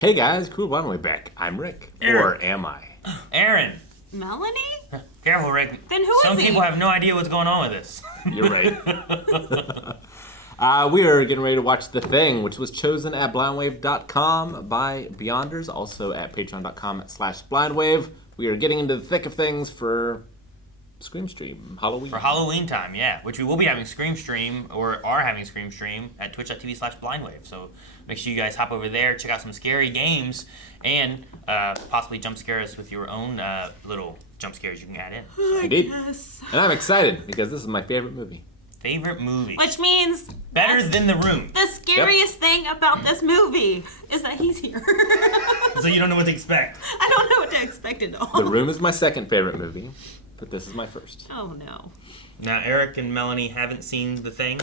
Hey guys, cool, why don't we back? I'm Rick. Aaron. Or am I? Aaron. Melanie? Careful, Rick. Then who is Some he? people have no idea what's going on with this. You're right. We are getting ready to watch The Thing, which was chosen at blindwave.com by Beyonders, also at patreon.com/blindwave. We are getting into the thick of things for Scream Stream, Halloween. For Halloween time, yeah. Which we will be having Scream Stream, or are having Scream Stream, at twitch.tv/blindwave. So make sure you guys hop over there, check out some scary games, and possibly jump scare us with your own little jump scares you can add in. Indeed. Yes. And I'm excited because this is my favorite movie. Favorite movie? Which means Better than The Room. the scariest thing about this movie is that he's here. So you don't know what to expect. I don't know what to expect at all. The Room is my second favorite movie, but this is my first. Oh no. Now, Eric and Melanie haven't seen The Thing.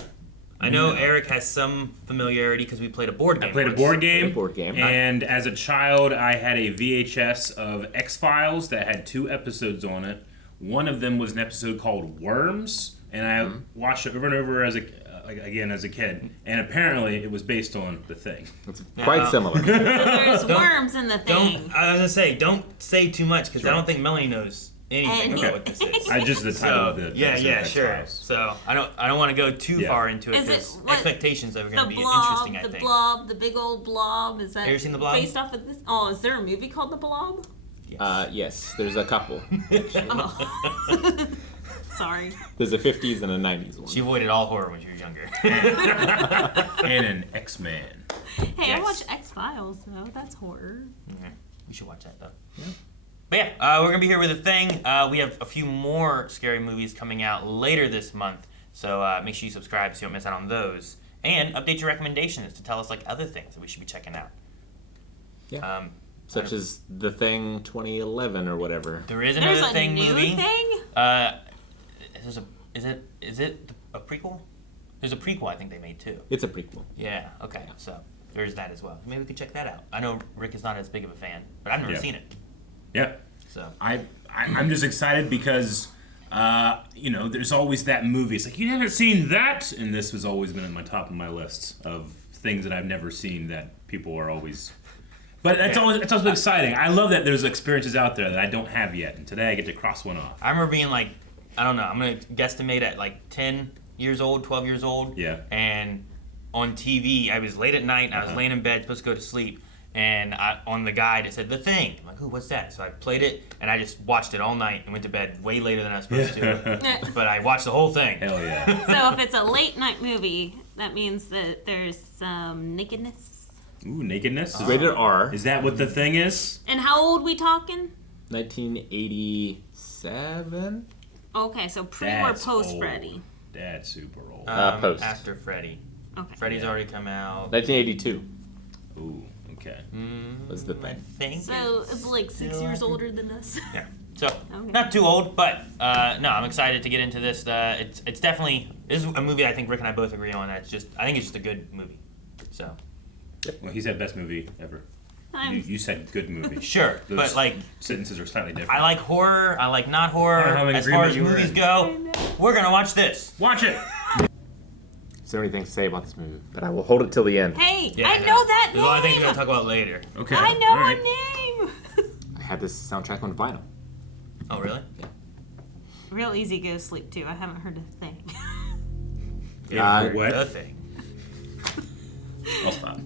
I know Eric has some familiarity because we played a board game. I played a once. board game, Played a board game. and as a child, I had a VHS of X-Files that had 2 episodes on it. One of them was an episode called Worms, and I watched it over and over as a kid. And apparently, it was based on The Thing. It's quite similar. So there's worms in the thing. I was gonna say, don't say too much because I don't think Melanie knows anything And- about what this is. I just the title So of the yeah, episode of sure. X-Files. So I don't want to go too Yeah. far into it Is it because what- expectations are going The to be blob, interesting. I the think. blob, the big old blob. Is that Have you seen The Blob? based off of this? Oh, is there a movie called The Blob? Yes, there's a couple. Oh. Sorry. There's a 50s and a 90s one. She avoided all horror when she was younger. And an X-Man. Hey, Yes. I watch X-Files though. That's horror. We should watch that though. Yeah. But yeah, we're gonna be here with The Thing. We have a few more scary movies coming out later this month, so make sure you subscribe so you don't miss out on those. And update your recommendations to tell us like other things that we should be checking out. Yeah. Such as The Thing 2011 or whatever. There is There's another a Thing new movie. thing? Is it a prequel? There's a prequel I think they made too. It's a prequel. Yeah. Okay. So there's that as well. Maybe we could check that out. I know Rick is not as big of a fan, but I've never Yeah. seen it. Yeah. So I'm just excited because, there's always that movie. It's like, you haven't seen that? And this has always been at my top of my list of things that I've never seen that people are always... But it's always exciting. I love that there's experiences out there that I don't have yet, and today I get to cross one off. I remember being like, I don't know, I'm gonna guesstimate at like 10 years old, 12 years old. Yeah. And on TV, I was late at night, and I was laying in bed, supposed to go to sleep, and on the guide it said The Thing. I'm like, ooh, what's that? So I played it, and I just watched it all night and went to bed way later than I was supposed to. But I watched the whole thing. Hell yeah. So if it's a late night movie, that means that there's some nakedness. Ooh, nakedness? It's rated R. Is that what The Thing is? And how old we talking? 1987? Okay, so pre That's or post old. Freddy? That's super old. Post. After Freddy. Okay. Freddy's already come out. 1982 Ooh, okay. was The I Thing. think So it's like 6 years older than us. Yeah. So Okay. not too old, but no, I'm excited to get into this. It's definitely this is a movie I think Rick and I both agree on. I think it's just a good movie. So Well, he said best movie ever. I'm- You said good movie. sure, Those but like sentences are slightly different. I like horror. I like not I don't know horror. how many As far agreement as you were movies in. go, we're gonna watch this. Watch it! Is there anything to say about this movie? But I will hold it till the end. Hey, Yeah, I know that There's a lot of things we're name. gonna talk about later. Okay. I know all her right. name. I had this soundtrack on vinyl. Oh really? Real easy go to sleep too. I haven't heard a thing. Yeah, The what? Thing. I'll stop.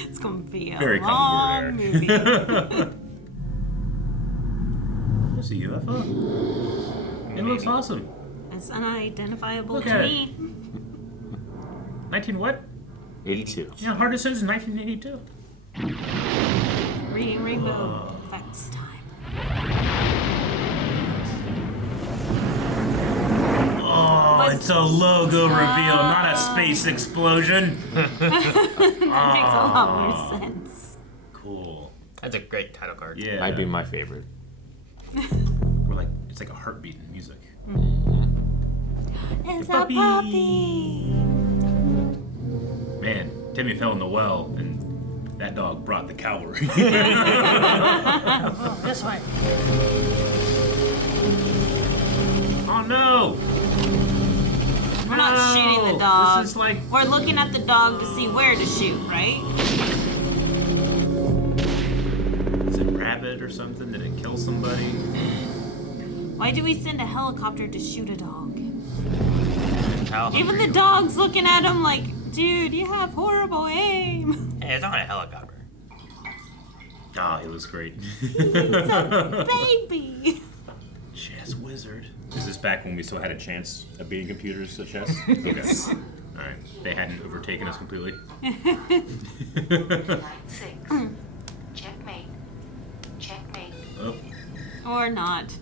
It's gonna be a Very long common word, movie. That's a UFO. It looks awesome. It's unidentifiable Look to at it. me. 19 what? 82. You know how hard it says 1982. Reading Rainbow Effects time. Oh, it's a logo reveal, not a space explosion. That makes a lot more sense. Cool. That's a great title card. Yeah. Might be my favorite. It's like a heartbeat in music. It's a puppy. puppy. Man, Timmy fell in the well, and that dog brought the cavalry. This way. Oh no! We're not shooting the dog. This is like We're looking at the dog to see where to shoot, right? it or something? Did it kill somebody? Why do we send a helicopter to shoot a dog? How Even hungry the dog's looking at him like, dude, you have horrible aim. Hey, it's not a helicopter. Oh, he looks great. It's a baby. Chess wizard. Is this back when we still had a chance of beating computers at chess? Okay. Alright. They hadn't overtaken us completely. Knight 6. Checkmate. Checkmate. Oh. Or not.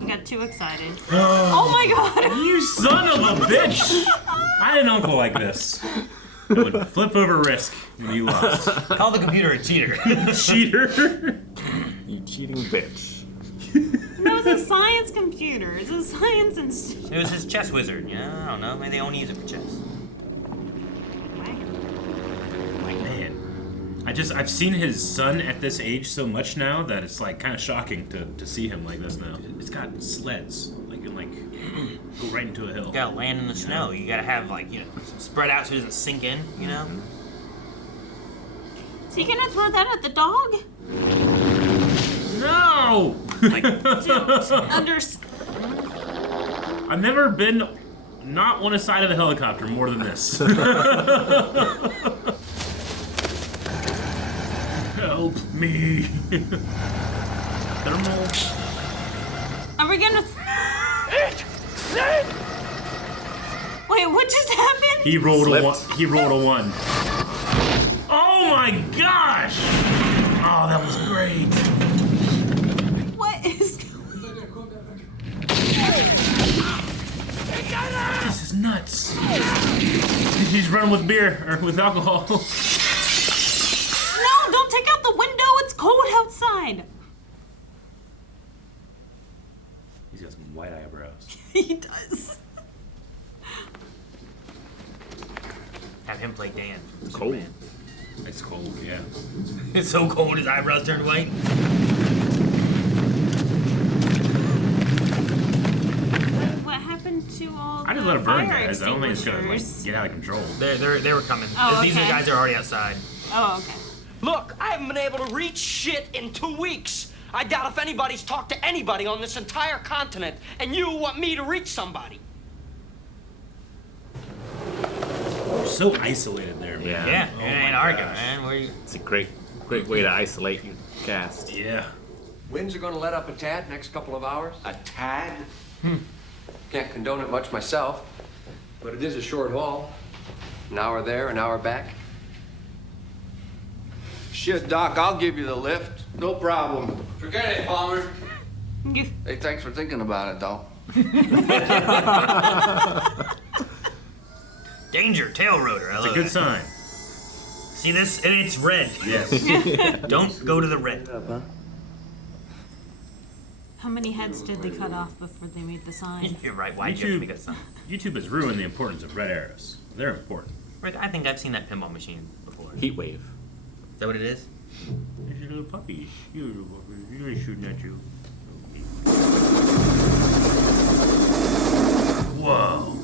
You got too excited. Oh my god! You son of a bitch! I had an uncle like this. I would flip over Risk when you lost. Call the computer a cheater. Cheater! You cheating bitch. No, it's a science computer. It's a science institute. It was his chess wizard. Yeah, I don't know. Maybe they only use it for chess. Man. I've seen his son at this age so much now that it's like kind of shocking to see him like this now. It's got sleds. Like, you can go right into a hill. You gotta land in the snow. You gotta have, like, spread out so it doesn't sink in, you know? So you gonna throw that at the dog? No! Like, I've never been not on a side of a helicopter more than this. Help me. Thermal. Are we gonna... Wait, what just happened? He rolled a Slipped. one. He rolled a 1. Oh my gosh! Oh, that was great. What is going This is nuts. He's running with beer or with alcohol. No, don't take out the window. It's cold outside. He's got some white eyebrows. He does. have him play Dan. from Cold. Superman. It's cold, yeah. It's so cold his eyebrows turned white. What happened to all I just the let it burn, fire guys. I don't think it's gonna like extinguishers? get out of control. They were coming. Oh, These are the okay. guys that are already outside. Oh, okay. Look, I haven't been able to reach shit in 2 weeks. I doubt if anybody's talked to anybody on this entire continent, and you want me to reach somebody. We're so isolated there, man. Yeah. Yeah, Oh it ain't my arguing, gosh. man. Where you? It's a great way to isolate your cast. Yeah. Winds are going to let up a tad next couple of hours. A tad? Can't condone it much myself, but it is a short haul. An hour there, an hour back. Shit, Doc, I'll give you the lift. No problem. Forget it, Palmer. Hey, thanks for thinking about it, though. Danger, tail rotor. I It's love a good it. sign. See this? And it's red. Yes. Don't go to the red. How many heads did they cut off before they made the sign? You're right. Why do you have to make that sign? YouTube has ruined the importance of red arrows. They're important. Rick, I think I've seen that pinball machine before. Is Heat wave. that what it is? There's your little puppies. You little puppies. You're shooting at you. Whoa.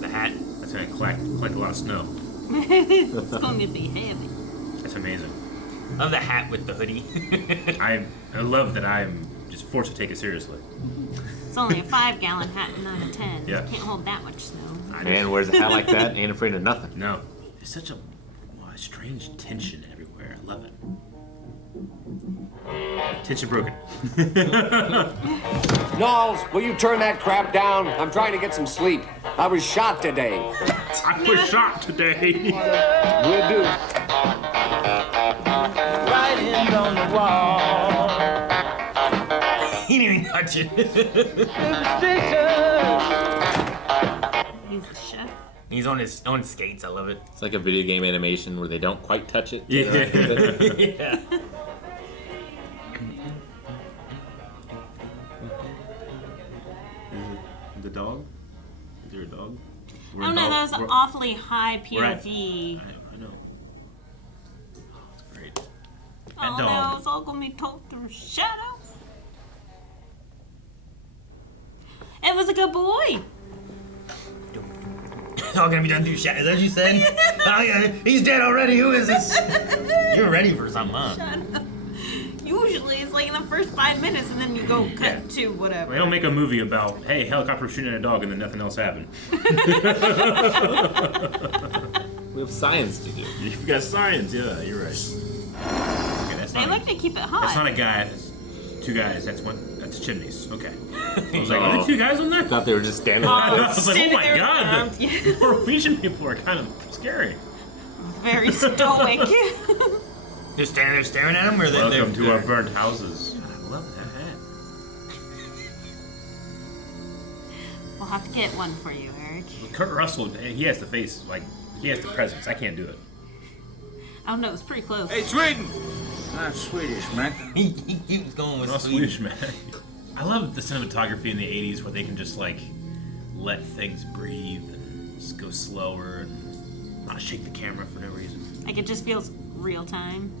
The hat. That's gonna collect a lot of snow. It's going to be heavy. That's amazing. Love the hat with the hoodie. I love that I'm just forced to take it seriously. It's only a 5-gallon hat, not a 10. Yeah. You can't hold that much snow. Man wears a hat like that, ain't afraid of nothing. No. There's such a strange tension everywhere. I love it. Tension broken. Knowles, will you turn that crap down? I'm trying to get some sleep. I was shot today. I was shot today. Will do. Writing on the wall. He didn't even touch it. He's the chef. He's on his own skates. I love it. It's like a video game animation where they don't quite touch it. Yeah. Yeah. The dog? Is there a dog? Oh no, that was an awfully high POV. I know. Oh, it's great. Oh dog. no, it's all going to be told through shadow. It was a good boy. It's all gonna be done through shadow. Is that what you said? Oh, yeah. He's dead already. Who is this? You're ready for something, huh? Shadow. Usually it's the first 5 minutes, and then you go cut to whatever. They don't make a movie about, hey, helicopter shooting at a dog and then nothing else happened. We have science to do. You've got science, yeah, you're right. Okay, that's They not like to keep it hot. That's not a guy. That's two guys. That's chimneys. Okay. I was like, are there two guys on there? I thought they were just standing I like was this. like, oh Standing my there god, around, the yeah. Norwegian people are kind of scary. Very stoic. Just standing there staring at him, or Welcome to our they're burnt houses. I love that hat. We'll have to get one for you, Eric. Kurt Russell, he has the face, like, he has the presence. I can't do it. I don't know, it's pretty close. Hey, Sweden! Not Swedish, man. he keeps going with Not Sweden. Swedish, man. I love the cinematography in the 80s where they can just, like, let things breathe and just go slower and not shake the camera for no reason. Like it just feels real time.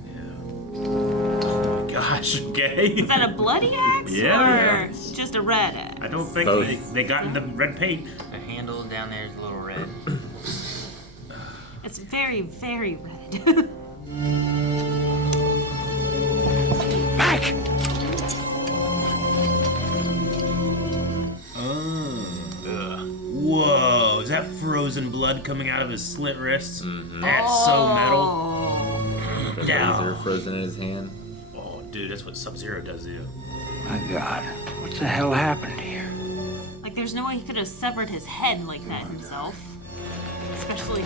Oh my gosh, okay. Is that a bloody axe Yeah. or just a red axe? I don't think Both. they got in the red paint. The handle down there is a little red. It's very, very red. Back! Whoa, is that frozen blood coming out of his slit wrists? That's so metal. Oh. The Down. laser frozen in his hand. Oh, dude, that's what Sub-Zero does to you. My God, what the hell happened here? Like there's no way he could have severed his head like that himself. Especially.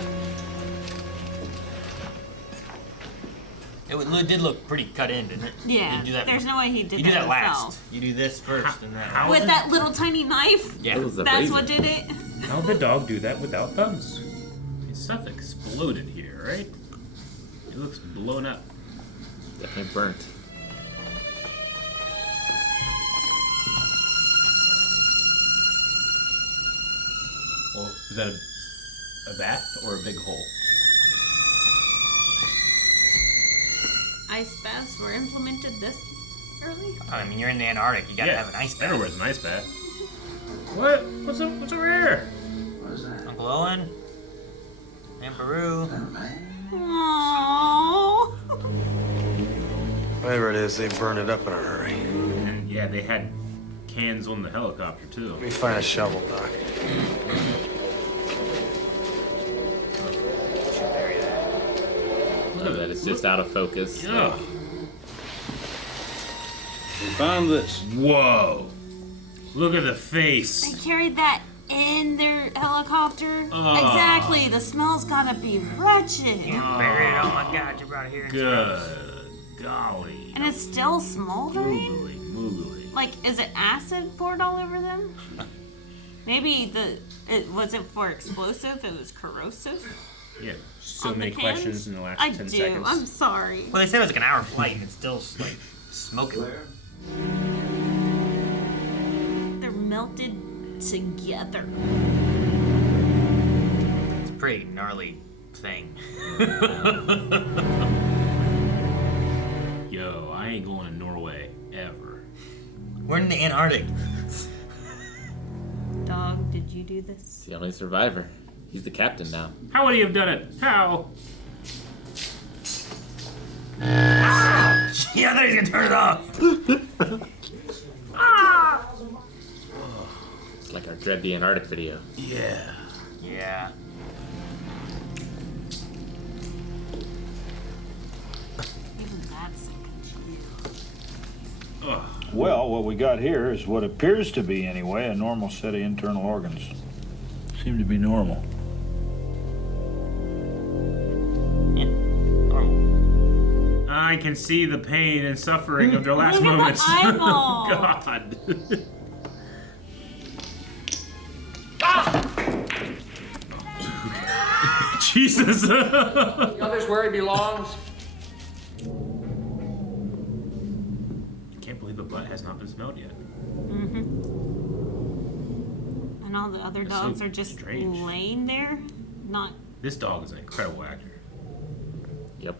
It did look pretty cut in, didn't it? Yeah. You do that, There's no way he did you do that himself. last. You do this first, and then. How With did- that little tiny knife? Yeah. It was a That's razor. what did it? How'd the dog do that without thumbs? His stuff exploded here, right? It looks blown up. Definitely burnt. Well, is that a bath or a big hole? Ice baths were implemented this early? I mean, you're in the Antarctic. You gotta Yeah, have an ice bath. everywhere's an ice bath. What? What's up? What's over here? Uncle Owen. And Peru. Aww. Whatever it is, they burned it up in a hurry. And yeah, they had cans on the helicopter too. Let me find a shovel, Doc. Should bury that. So that it's just out of focus. Yeah. We found this. Whoa! Look at the They face. carried that in their helicopter? Oh. Exactly. The smell's gotta be wretched. You buried it. Oh my God, you brought it here. And Good golly. And it's still smoldering? Moogly, moogly. Like, is it acid poured all over them? Maybe was it for explosive? It was corrosive? Yeah, so on many the cans? questions in the last I 10 do. seconds. I'm sorry. Well, they said it was like an hour flight, and it's still like smoking. They're melted together. It's a pretty gnarly thing. Yo, I ain't going to Norway ever. We're in the Antarctic. Dog, did you do this? He's the only survivor. He's the captain now. How would he have done it? How? Yeah, I thought he was gonna turn it off. It's like our Dread the Antarctic video. Yeah. Yeah. Even that's a control. Well, what we got here is what appears to be, anyway, a normal set of internal organs. Seem to be normal. Yeah. Normal. I can see the pain and suffering of their last Look at the moments. eyeball. God. Jesus. The others where he belongs. I can't believe the butt has not been smelled yet. And all the other That's so dogs are just strange. laying there, not. This dog is an incredible actor. Yep.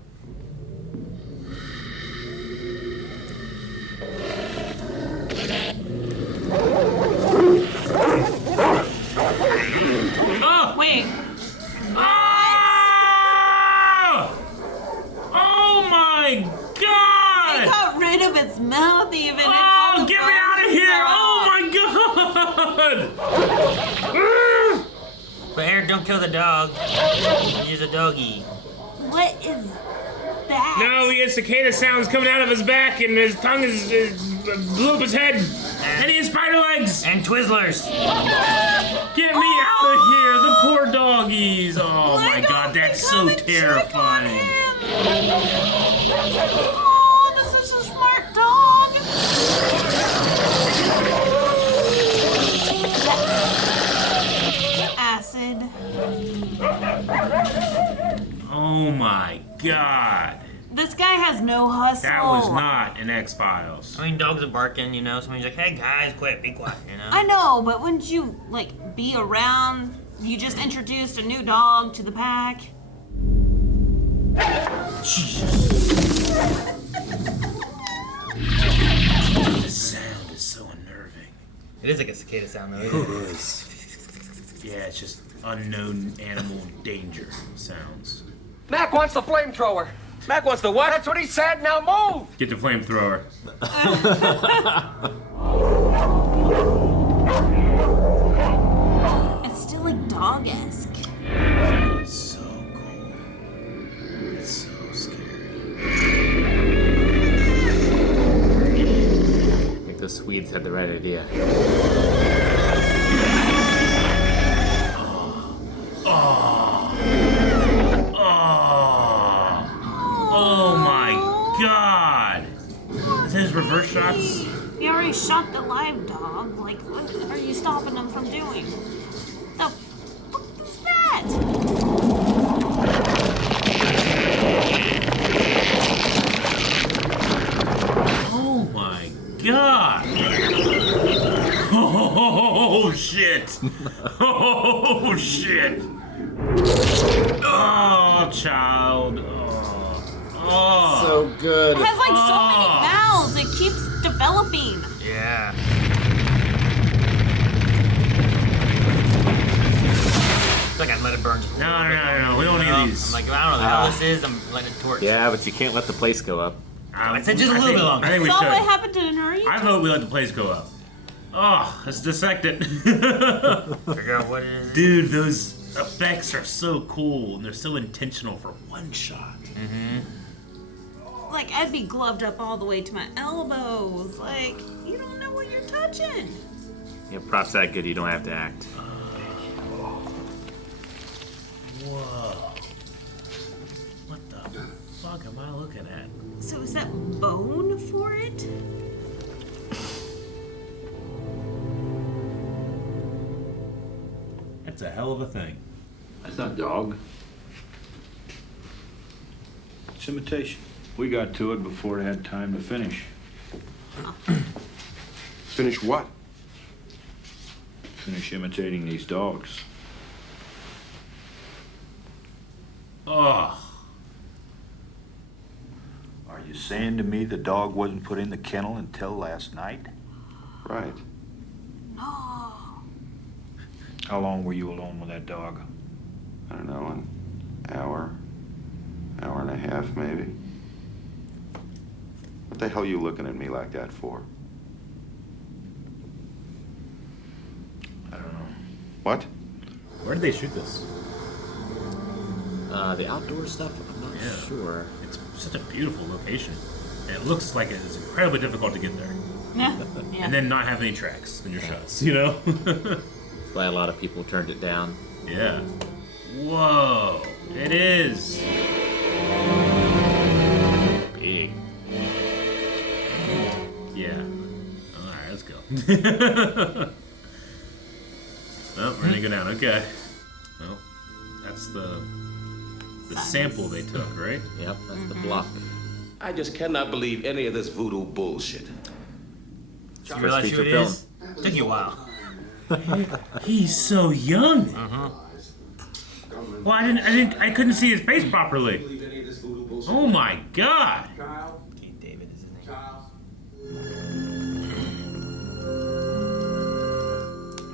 Oh! Wait, Ah! Oh my God! it got rid of its mouth even. Oh, get me out of here! Oh my god! But Aaron, don't kill the dog. He's a doggy. What is that? No, he has cicada sounds coming out of his back, and his tongue is blew up his head. And he has spider legs! And Twizzlers! Get me out of here! The poor doggies! Oh my god, that's so terrifying. Oh, this is a smart dog. Acid. Oh my god. This guy has no hustle. That was not an X-Files. I mean, dogs are barking, you know. Somebody's like, hey guys, quit, be quiet, you know. I know, but wouldn't you, like, be around? You just introduced a new dog to the pack. The sound is so unnerving. It is like a cicada sound, though, isn't it? Yeah, it's just unknown animal danger sounds. Mac wants the flamethrower. Mac wants the what? That's what he said. Now move. Get the flamethrower. It's still like dog-esque. It's so cool. It's so scary. I think the Swedes had the right idea. Oh my god! Is that his reverse shots? You already shot the live dog. Like, what are you stopping them from doing? The fuck is that? Oh my god! Oh shit! Oh shit! Oh, child. Oh. So good. It has like so many mouths. It keeps developing. Yeah. It's like I let it burn. Just No. We don't need these. I'm like, I don't know what the hell this is. I'm letting it torch. Yeah, but you can't let the place go up. I said just a little bit longer. I think we Saw what should. happened to Nuri? I vote we let the place go up. Oh, let's dissect it. Figure out what it is. Dude, those effects are so cool and they're so intentional for one shot. Like, I'd be gloved up all the way to my elbows. Like, you don't know what you're touching. Yeah, props that good, you don't have to act. Whoa. What the fuck am I looking at? So is that bone for it? That's a hell of a thing. That's not dog. It's imitation. We got to it before it had time to finish. Finish what? Finish imitating these dogs. Oh. Are you saying to me the dog wasn't put in the kennel until last night? Right. No. How long were you alone with that dog? I don't know, an hour and a half, maybe. What the hell are you looking at me like that for? I don't know. What? Where did they shoot this? The outdoor stuff, I'm not sure. It's such a beautiful location. And it looks like it's incredibly difficult to get there. Yeah. And then not have any tracks in your shots, you know? That's why a lot of people turned it down. Yeah. Whoa. It is. Big. Yeah. Alright, let's go. Oh, we're gonna go down. Okay. Well, that's the sample they took, right? Yep, that's the block. I just cannot believe any of this voodoo bullshit. You realize who it is? Took you a while. He's so young. Well, I couldn't see his face properly. Oh my god. Okay, David is his name.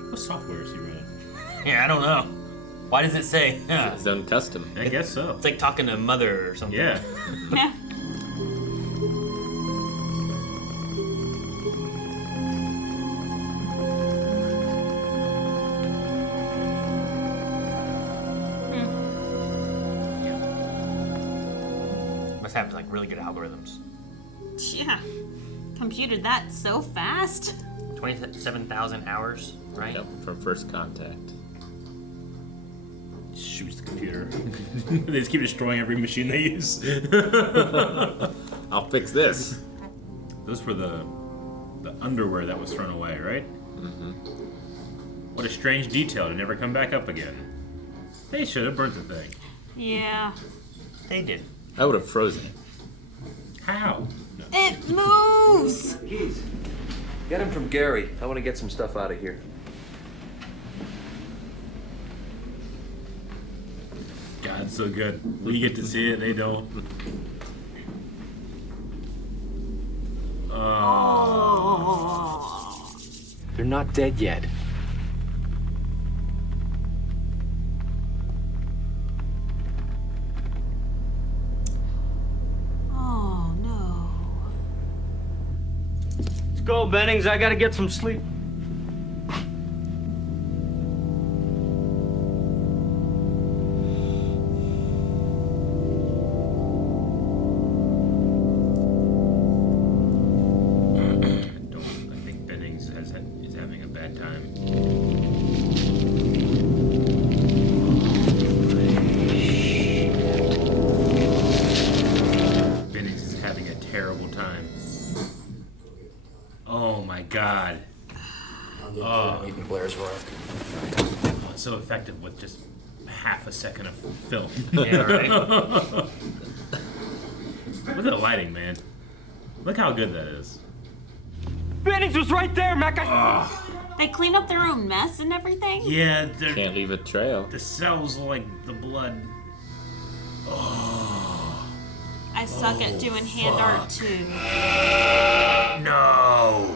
What software is he running? Yeah, I don't know. Why does it say? His own custom. I guess so. It's like talking to a mother or something. Yeah. Yeah. must have like really good algorithms. Yeah. Computed that so fast. 27,000 hours, right? Yep, from first contact. Shoots the computer. They just keep destroying every machine they use. I'll fix this. Those were the underwear that was thrown away, right? Mm-hmm. What a strange detail to never come back up again. They should have burnt the thing. Yeah. They did. I would have frozen it. How? No. It moves! Keys. Get him from Gary. I want to get some stuff out of here. God, so good. We get to see it, they don't. Oh. They're not dead yet. Oh, no. Let's go, Bennings. I gotta get some sleep. I think Bennings is having a bad time. Bennings is having a terrible time. Oh my God. Oh, Even Blair's work. so effective with just half a second of film. Yeah, right? Look at the lighting, man. Look how good that is. Bennings was right there, Mac. They clean up their own mess and everything? Yeah, Can't leave a trail. the cells are like the blood. I suck at doing hand art too. No.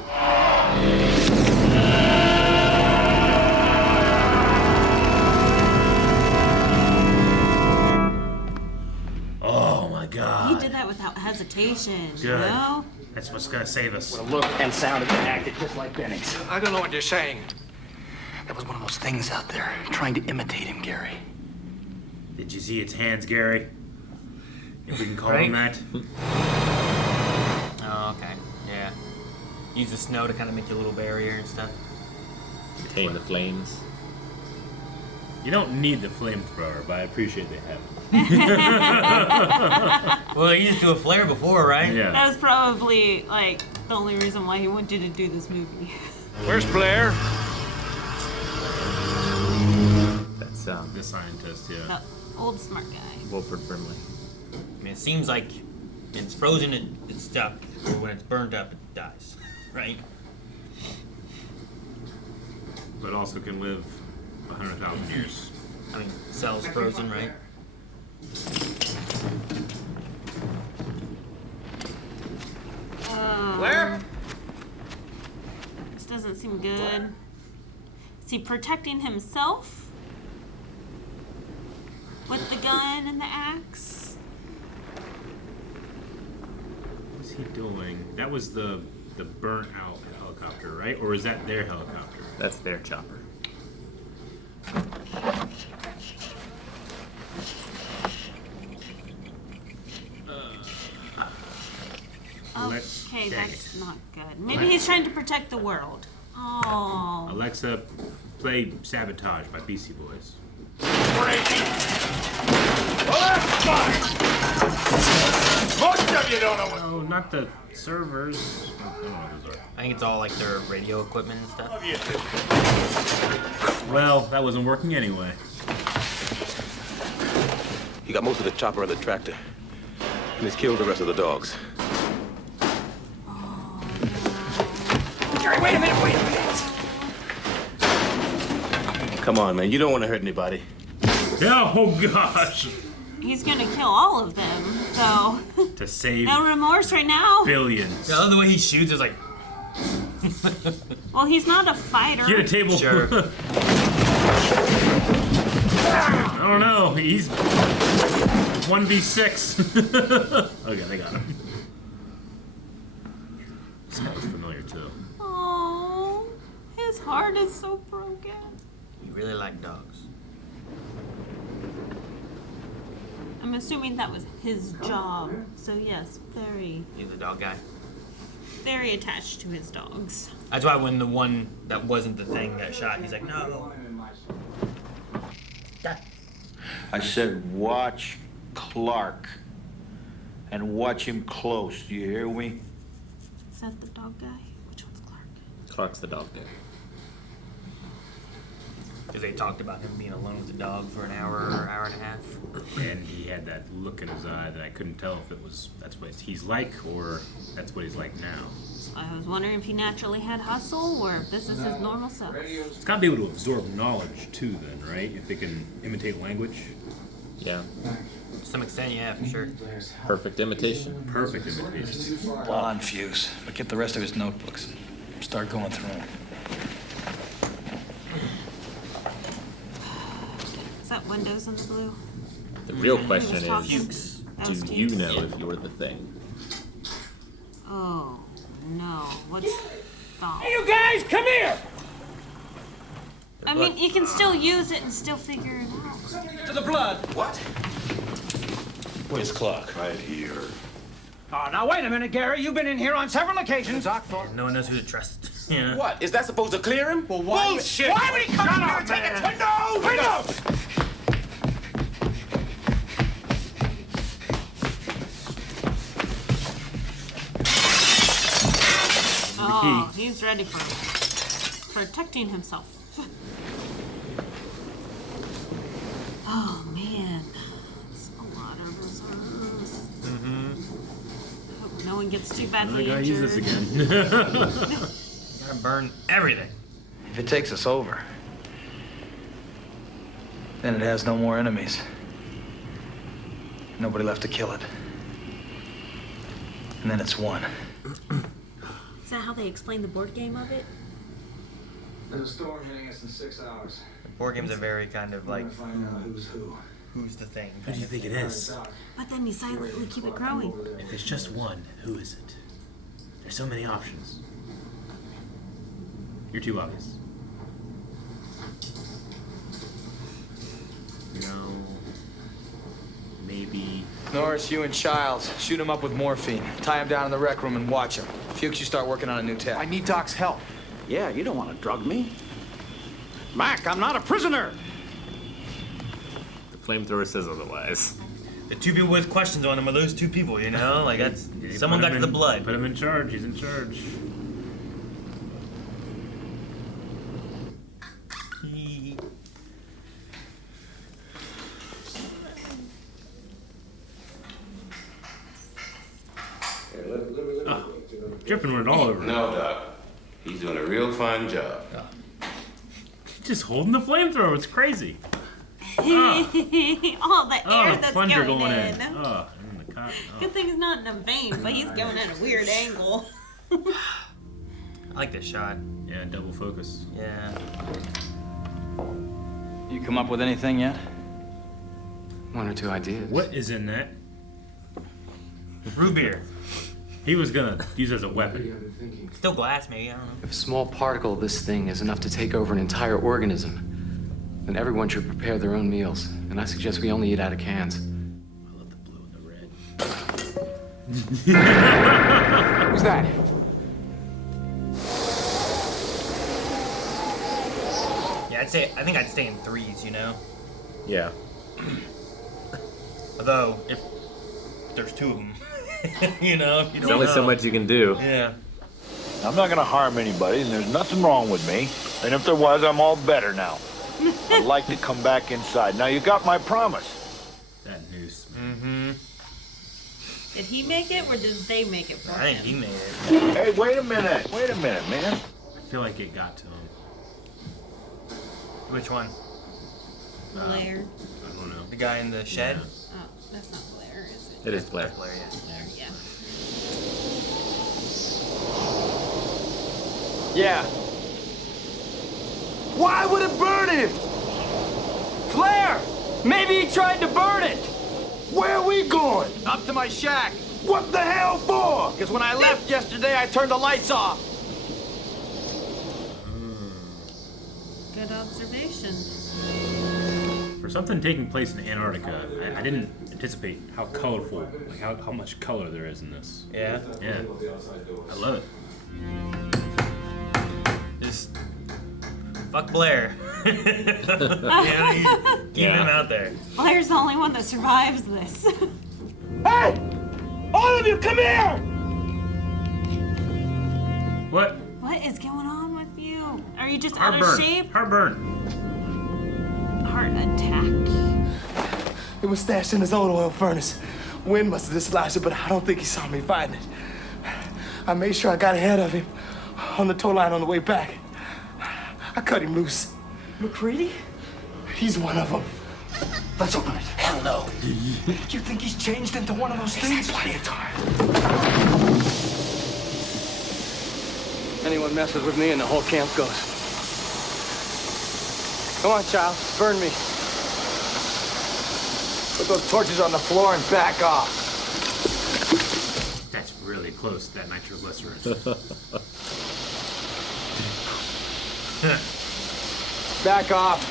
Oh my He God. did that without hesitation, you Good. know? That's what's gonna save us. Look and sounded and acted just like Bennings. I don't know what you're saying. That was one of those things out there, trying to imitate him, Gary. Did you see its hands, Gary? If we can call Right. them that. Oh, okay. Yeah. Use the snow to kind of make you a little barrier and stuff. Contain the flames. You don't need the flamethrower, but I appreciate they have it. Well, they used to do a flare before, right? Yeah. That was probably, like, the only reason why he wanted to do this movie. Where's Blair? That's The scientist, yeah. The old smart guy. Wilford Brimley. I mean, it seems like it's frozen, it's stuck, or when it's burned up, it dies, right? But also can live 100,000 years. I mean, cells frozen, right? Blair? This doesn't seem good. Is he protecting himself? With the gun and the axe? What's he doing? That was the burnt out helicopter, right? Or is that their helicopter? That's their chopper. Okay, Dang that's not good. Maybe he's trying to protect the world. Oh. Alexa, play Sabotage by Beastie Boys. Most of you don't know what. Oh, not the servers. I don't know what those are. I think it's all like their radio equipment and stuff. Well, that wasn't working anyway. He got most of the chopper and the tractor. And he's killed the rest of the dogs. Gary, wait a minute, wait a minute. Come on, man. You don't want to hurt anybody. Oh gosh! He's gonna kill all of them, so. To save No remorse right now. billions. I love the way he shoots. It's like, Well, he's not a fighter. Get a table. Sure. I don't know. He's 1v6. Okay, they got him. This guy was familiar too. Oh, his heart is so broken. you really like dogs. I'm assuming that was his job. So yes, very, He's the dog guy. very attached to his dogs. That's why when the one that wasn't the thing got shot, he's like, no. I said watch Clark. And watch him close, do you hear me? Is that the dog guy? Which one's Clark? Clark's the dog guy. Because they talked about him being alone with the dog for an hour or hour and a half. And he had that look in his eye that I couldn't tell if it was that's what he's like or that's what he's like now. I was wondering if he naturally had hustle or if this is his normal self. It's got to be able to absorb knowledge too, then, right? If they can imitate language. Yeah. To some extent, yeah, for sure. Perfect imitation. Perfect imitation. Well, on Fuse, but get the rest of his notebooks and start going through them. Is that windows in the blue? The real question was is, Fuchs. That was do you Fuchs. know if you were the thing? Oh no! What's that? You guys, come here! I mean, you can still use it and still figure it out. To the blood. What? Where's Clark? Right here. Oh, now wait a minute, Gary. You've been in here on several occasions. No one knows who to trust. Yeah. What? Is that supposed to clear him? Well, why? Bullshit! Why would he come in here and take it? Windows! Windows! Oh, he's ready for protecting himself. Oh man, that's a lot of reserves. Hope no one gets too I badly gotta use injured. this again. Gotta burn everything. If it takes us over, then it has no more enemies. Nobody left to kill it. And then it's one. Is that how they explain the board game of it? There's a storm hitting us in 6 hours. Board games are very kind of like, Find out who's who. who's the thing? Who do you think it is? But then you silently keep it growing. If it's just one, who is it? There's so many options. You're too obvious. You know, maybe. Norris, you and Childs, shoot him up with morphine. Tie him down in the rec room and watch him. Fuchs, you start working on a new tech. I need Doc's help. Yeah, you don't want to drug me. Mac, I'm not a prisoner. The flamethrower says otherwise. The two people with questions on them are those two people, you know? Like, that's. Someone got to the blood. Put him in charge. He's in charge. Dripping with it all over. No, Doc. He's doing a real fine job. Just holding the flamethrower. It's crazy. All the air the that's plunger going in. in. Oh, and the cot. Oh. Good thing he's not in a vein, but he's going at a weird angle. I like this shot. Yeah, double focus. Yeah. You come up with anything yet? One or two ideas. What is in that? Root beer. He was gonna use it as a weapon. Still glass, maybe. I don't know. If a small particle of this thing is enough to take over an entire organism, then everyone should prepare their own meals. And I suggest we only eat out of cans. I love the blue and the red. Who's that? Yeah, I think I'd stay in threes, you know? Yeah. Although, if there's two of them, you know, if you There's don't only know. so much you can do. Yeah. I'm not gonna harm anybody, and there's nothing wrong with me. And if there was, I'm all better now. I'd like to come back inside. Now, you got my promise. That noose. Mm-hmm. Did he make it or did they make it for I think him? he made it. Hey, wait a minute, man. I feel like it got to him. Which one? Blair. I don't know. The guy in the shed? Yeah. Oh, that's not Blair, is it? It is Blair. That's Blair, yeah. Blair, yeah. Yeah. Why would it burn him? Flare! Maybe he tried to burn it! Where are we going? Up to my shack. What the hell for? Because when I left yesterday, I turned the lights off. Good observation. For For something taking place in Antarctica, I didn't anticipate how colorful, like how much color there is in this. Yeah? Yeah. I love it. Just fuck Blair. Keep him out there. Blair's the only one that survives this. Hey! All of you, come here! What? What is going on with you? Are you just Heartburn. out of shape? Heartburn. Heart attack. It was stashed in his own oil furnace. Wind must have dislodged it, but I don't think he saw me find it. I made sure I got ahead of him on the tow line on the way back. I cut him loose. McCready? He's one of them. Let's open it. Hell no. You think he's changed into one of those things? That's plenty of time. Anyone messes with me and the whole camp goes. Come on, child. Burn me. Put those torches on the floor and back off. That's really close to that nitroglycerin. Back off.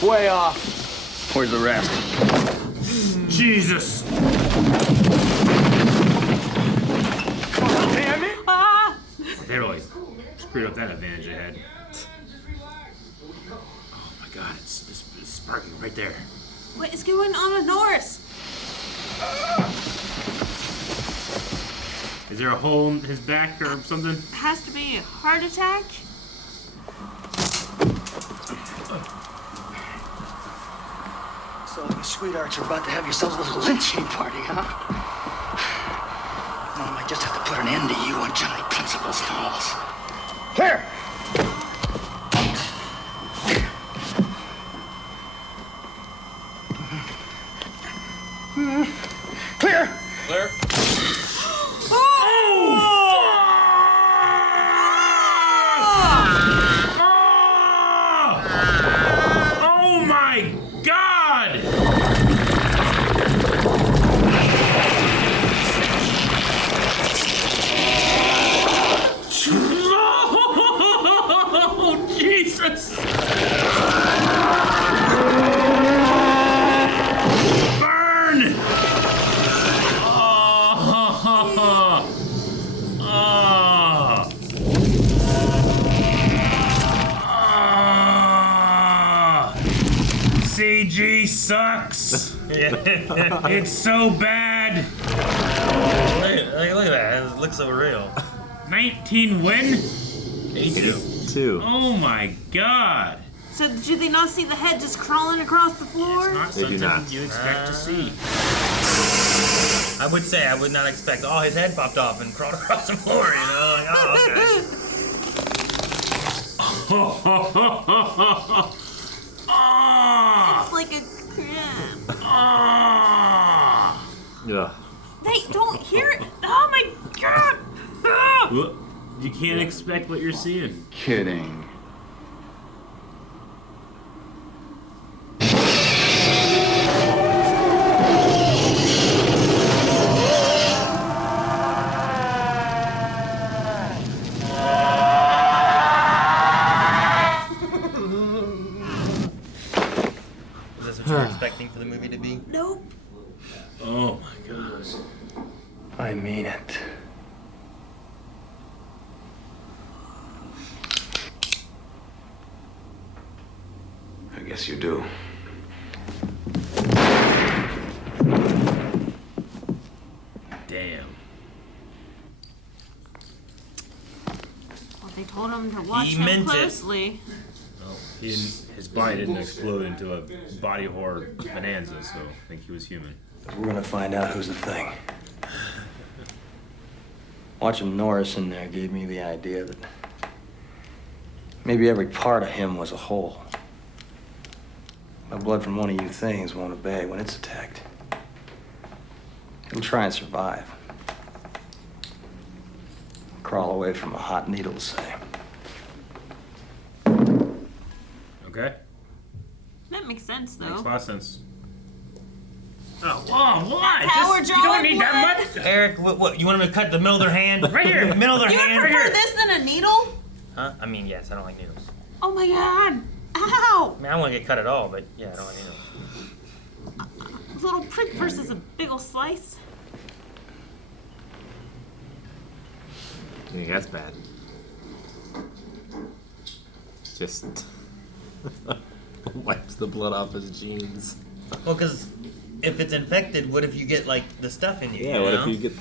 Way off. Where's the rest? Jesus! Damn it! Ah! They really screwed up that advantage I had. Oh my god, it's sparking right there. What is going on with Norris? Is there a hole in his back or something? Has to be a heart attack? So you sweethearts are about to have yourselves a little lynching party, huh? Mom, I just have to put an end to you on general principles, Knowles. Clear! Clear! Blair? Oh my god! Oh, Jesus! Burn! CG sucks. It's so bad. Look at that. It looks so real. 19 win? 82. Oh my god. So did they not see the head just crawling across the floor? It's not something you expect to see. I would say I would not expect. Oh, his head popped off and crawled across the floor. You know, like, oh, okay. It's like a crab. Yeah. They don't hear it. Oh my god! Ah! Well, you can't expect what you're seeing. Kidding. Is this what you're expecting for the movie to be? Nope. Oh my god. I mean it. I guess you do. Damn. Well, they told him to watch He him meant it. closely. Well, his body didn't explode into a body horror bonanza, so I think he was human. We're gonna find out who's the thing. Watching Norris in there gave me the idea that maybe every part of him was a whole. The blood from one of you things won't obey when it's attacked. It'll try and survive. Crawl away from a hot needle, say. Okay? That makes sense, though. Makes a lot of sense. Oh, whoa, what? That's how we're you don't drawing need blood? that much. Eric, what? You want him to cut the middle of their hand? Right here. The middle of their You hand. would prefer this than a needle? Huh? I mean, yes, I don't like needles. Oh my god! Ow! I mean, I don't want to get cut at all, but yeah, I don't want to. A little prick versus a big ol' slice. Yeah, that's bad. Just wipes the blood off his jeans. Well, because if it's infected, what if you get like the stuff in you? Yeah, you what know? if you get...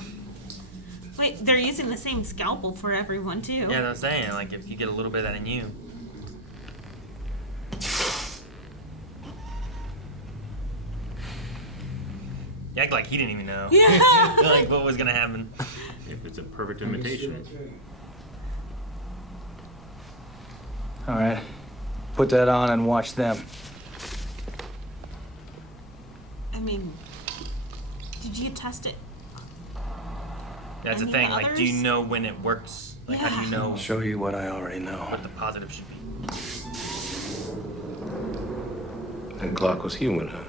Wait, they're using the same scalpel for everyone too. Yeah, that's what I'm saying. Like if you get a little bit of that in you. You act like he didn't even know. Yeah. Like what was gonna happen. If it's a perfect imitation. All right. Put that on and watch them. I mean, did you test it? That's the Any thing. Like, do you others? know when it works? Like, how do you know I'll show you what I already know. what the positive should be? That clock was human, huh?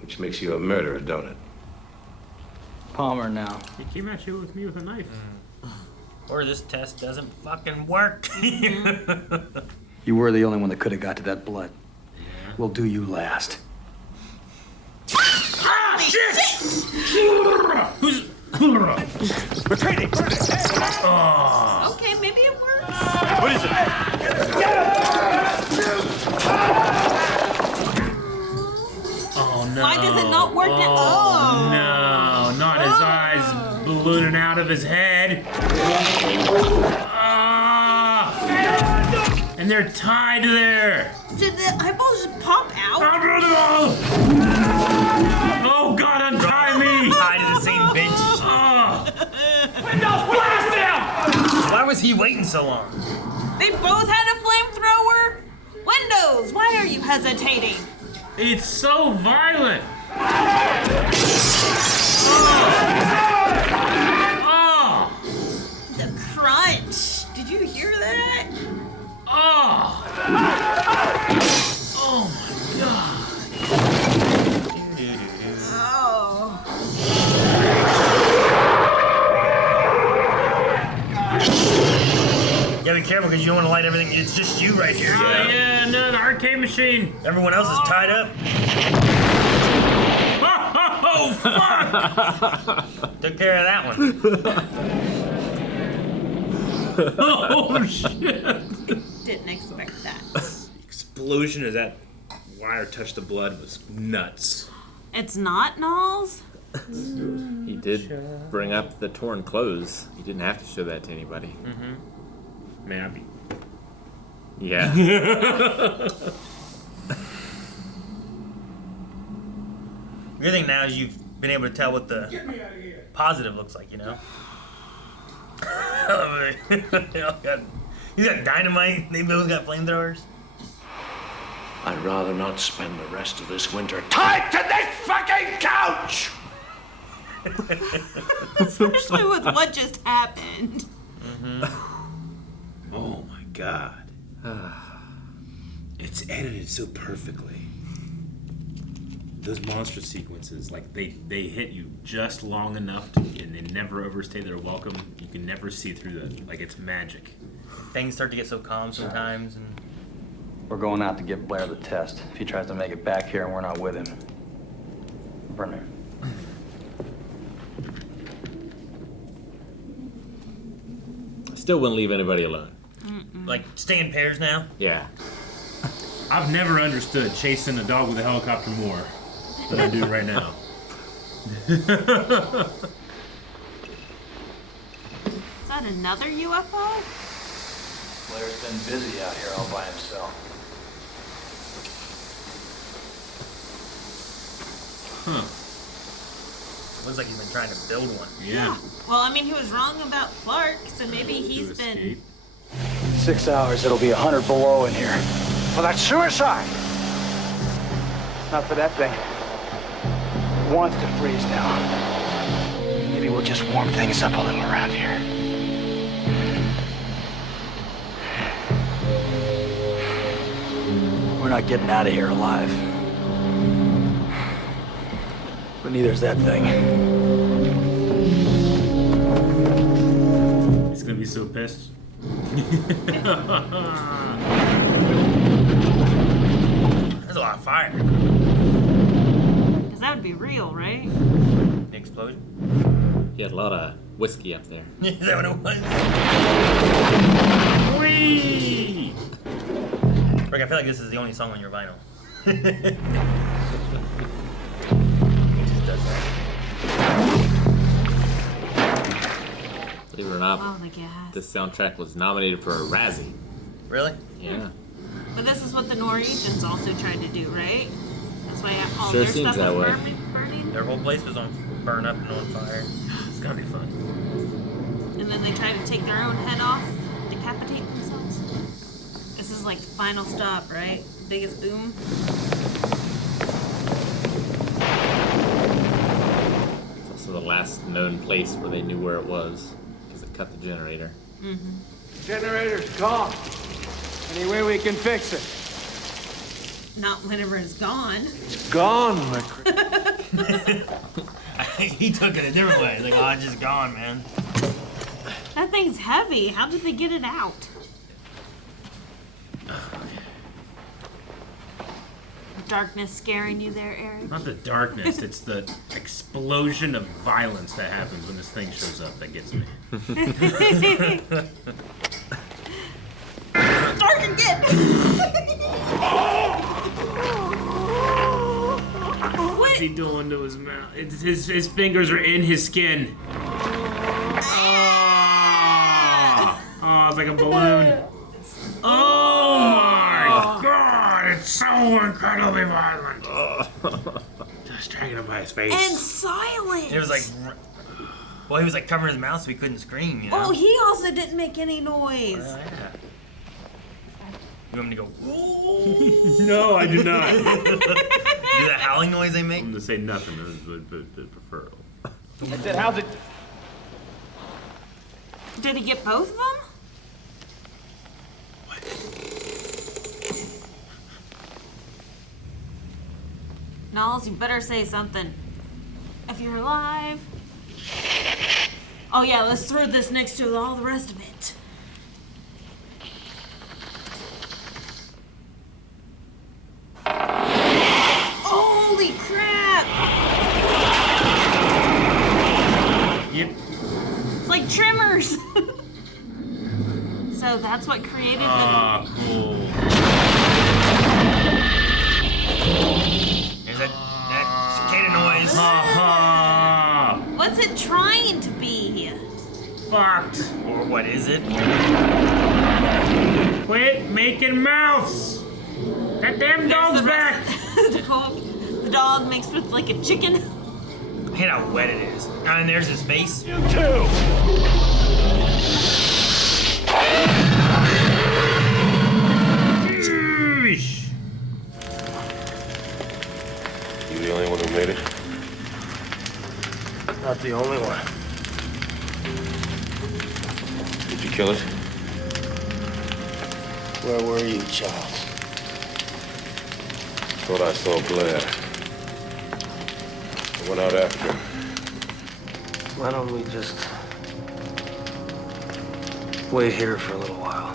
Which makes you a murderer, don't it? Palmer now. He came at you with me with a knife. Or this test doesn't fucking work. You were the only one that could have got to that blood. We'll do you last. Ah, shit! Who's... Retreating! Oh. Okay, maybe it works. What is it? Oh no. Why does it not work now? Oh no, not his eyes ballooning out of his head. Ah! And they're tied there. Did the eyeballs just pop out? Oh God, untie me! Tied to the same bench. Oh. Windows, blast him! Why was he waiting so long? They both had a flamethrower? Windows, why are you hesitating? It's so violent. Oh. The crunch. Did you hear that? Oh. Oh my God. Oh. You gotta be careful because you don't want to light everything. It's just you right here. Yeah, no, the arcade machine. Everyone else is tied up. Oh, fuck! Took care of that one. Oh, shit. Didn't expect that. Explosion as that wire touched the blood was nuts. It's not Knowles? He did bring up the torn clothes. He didn't have to show that to anybody. Mm-hmm. Maybe. Yeah. Good thing now is you've been able to tell what the positive looks like, you know? He's got dynamite. They both got flamethrowers. I'd rather not spend the rest of this winter tied to this fucking couch! Especially with what just happened. Mm-hmm. Oh my God. It's edited so perfectly. Those monster sequences, like they hit you just long enough and they never overstay their welcome. You can never see through them. Like it's magic. Things start to get so calm sometimes, and We're going out to give Blair the test. If he tries to make it back here and we're not with him, burn him. Still wouldn't leave anybody alone. like stay in pairs now. Yeah. I've never understood chasing a dog with a helicopter more than I do right now. Is that another UFO? Blair's been busy out here all by himself. Huh. Looks like he's been trying to build one. Yeah. Well, I mean, he was wrong about Clark, so maybe he's been... 6 hours, it'll be 100 below in here. Well, that's suicide. Not for that thing. It wants to freeze now. Maybe we'll just warm things up a little around here. We're not getting out of here alive. But neither's that thing. He's gonna be so pissed. lot of fire. Because that would be real, right? The explosion? He had a lot of whiskey up there. Is that what it was? Whee! Rick, I feel like this is the only song on your vinyl. It just does that. Believe it or not, Oh, the gas. this soundtrack was nominated for a Razzie. Really? Yeah. But this is what the Norwegians also tried to do, right? That's why all Sure their seems stuff that was way. burning. Their whole place was on burn up and on fire. It's gonna be fun. And then they try to take their own head off, decapitate themselves. This is like the final stop, right? Biggest boom. It's also the last known place where they knew where it was because it cut the generator. Mm-hmm. Generator's gone. Any way we can fix it? Not whenever it's gone. Gone, He took it a different way. He's like, oh, it's just gone, man. That thing's heavy. How did they get it out? Darkness scaring you there, Eric? Not the darkness, it's the explosion of violence that happens when this thing shows up that gets me. Dark again! What's he doing to his mouth? His fingers are in his skin. Oh, it's like a balloon. Oh my god, it's so incredibly violent. Just dragging him by his face. And silent! It was like, well, he was like covering his mouth so he couldn't scream, you know? Oh, he also didn't make any noise. Yeah. You want me to go, No, I do not. do that howling noise they make? I'm gonna say nothing, but prefer. I said, how's it? Did he get both of them? Knowles, you better say something. If you're alive. Oh yeah, let's throw this next to all the rest of it. Holy crap! Yep. It's like Tremors. So that's what created Ah, cool. There's that cicada noise. What's it trying to be? Fucked. Or what is it? Quit making mouths. That damn dog's back. The dog mixed with like a chicken. Hit how wet it is. And there's his face. You too! Sheesh. You the only one who made it? Not the only one. Did you kill it? Where were you, Charles? Thought I saw Blair. I went out after him. Why don't we just wait here for a little while?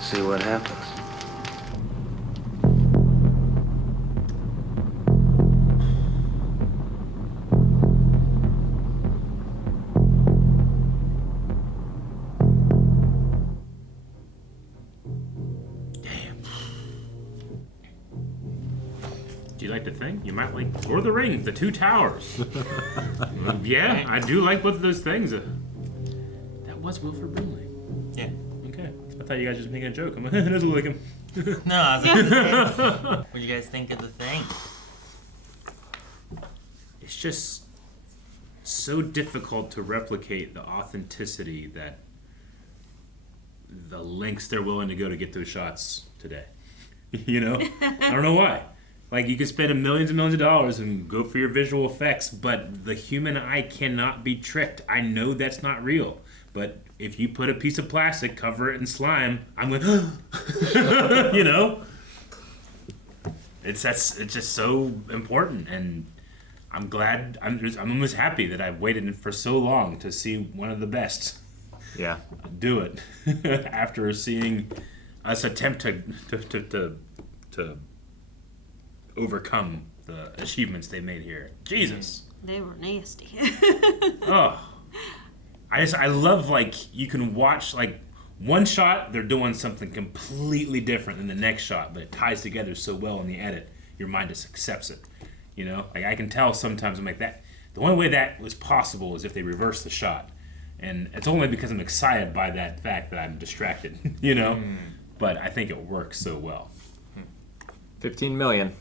See what happens. Do you like the thing? You might like Lord of the Rings, the Two Towers. Yeah, I do like both of those things. That was Wilford Brimley. Yeah. Okay. I thought you guys were just making a joke. I'm like, it doesn't look him. No, I was like, what do you guys think of the thing? It's just so difficult to replicate the authenticity that the lengths they're willing to go to get those shots today. You know? I don't know why. Like, you could spend millions and millions of dollars and go for your visual effects, but the human eye cannot be tricked. I know that's not real, but if you put a piece of plastic, cover it in slime, I'm going, you know? It's just so important, and I'm glad, I'm almost happy that I've waited for so long to see one of the best Yeah. do it after seeing us attempt to overcome the achievements they made here. Jesus. They were nasty. Oh. I love, like, you can watch, like, one shot, they're doing something completely different than the next shot, but it ties together so well in the edit, your mind just accepts it. You know? Like, I can tell sometimes I'm like, that. The only way that was possible is if they reverse the shot. And it's only because I'm excited by that fact that I'm distracted, you know? But I think it works so well. $15 million.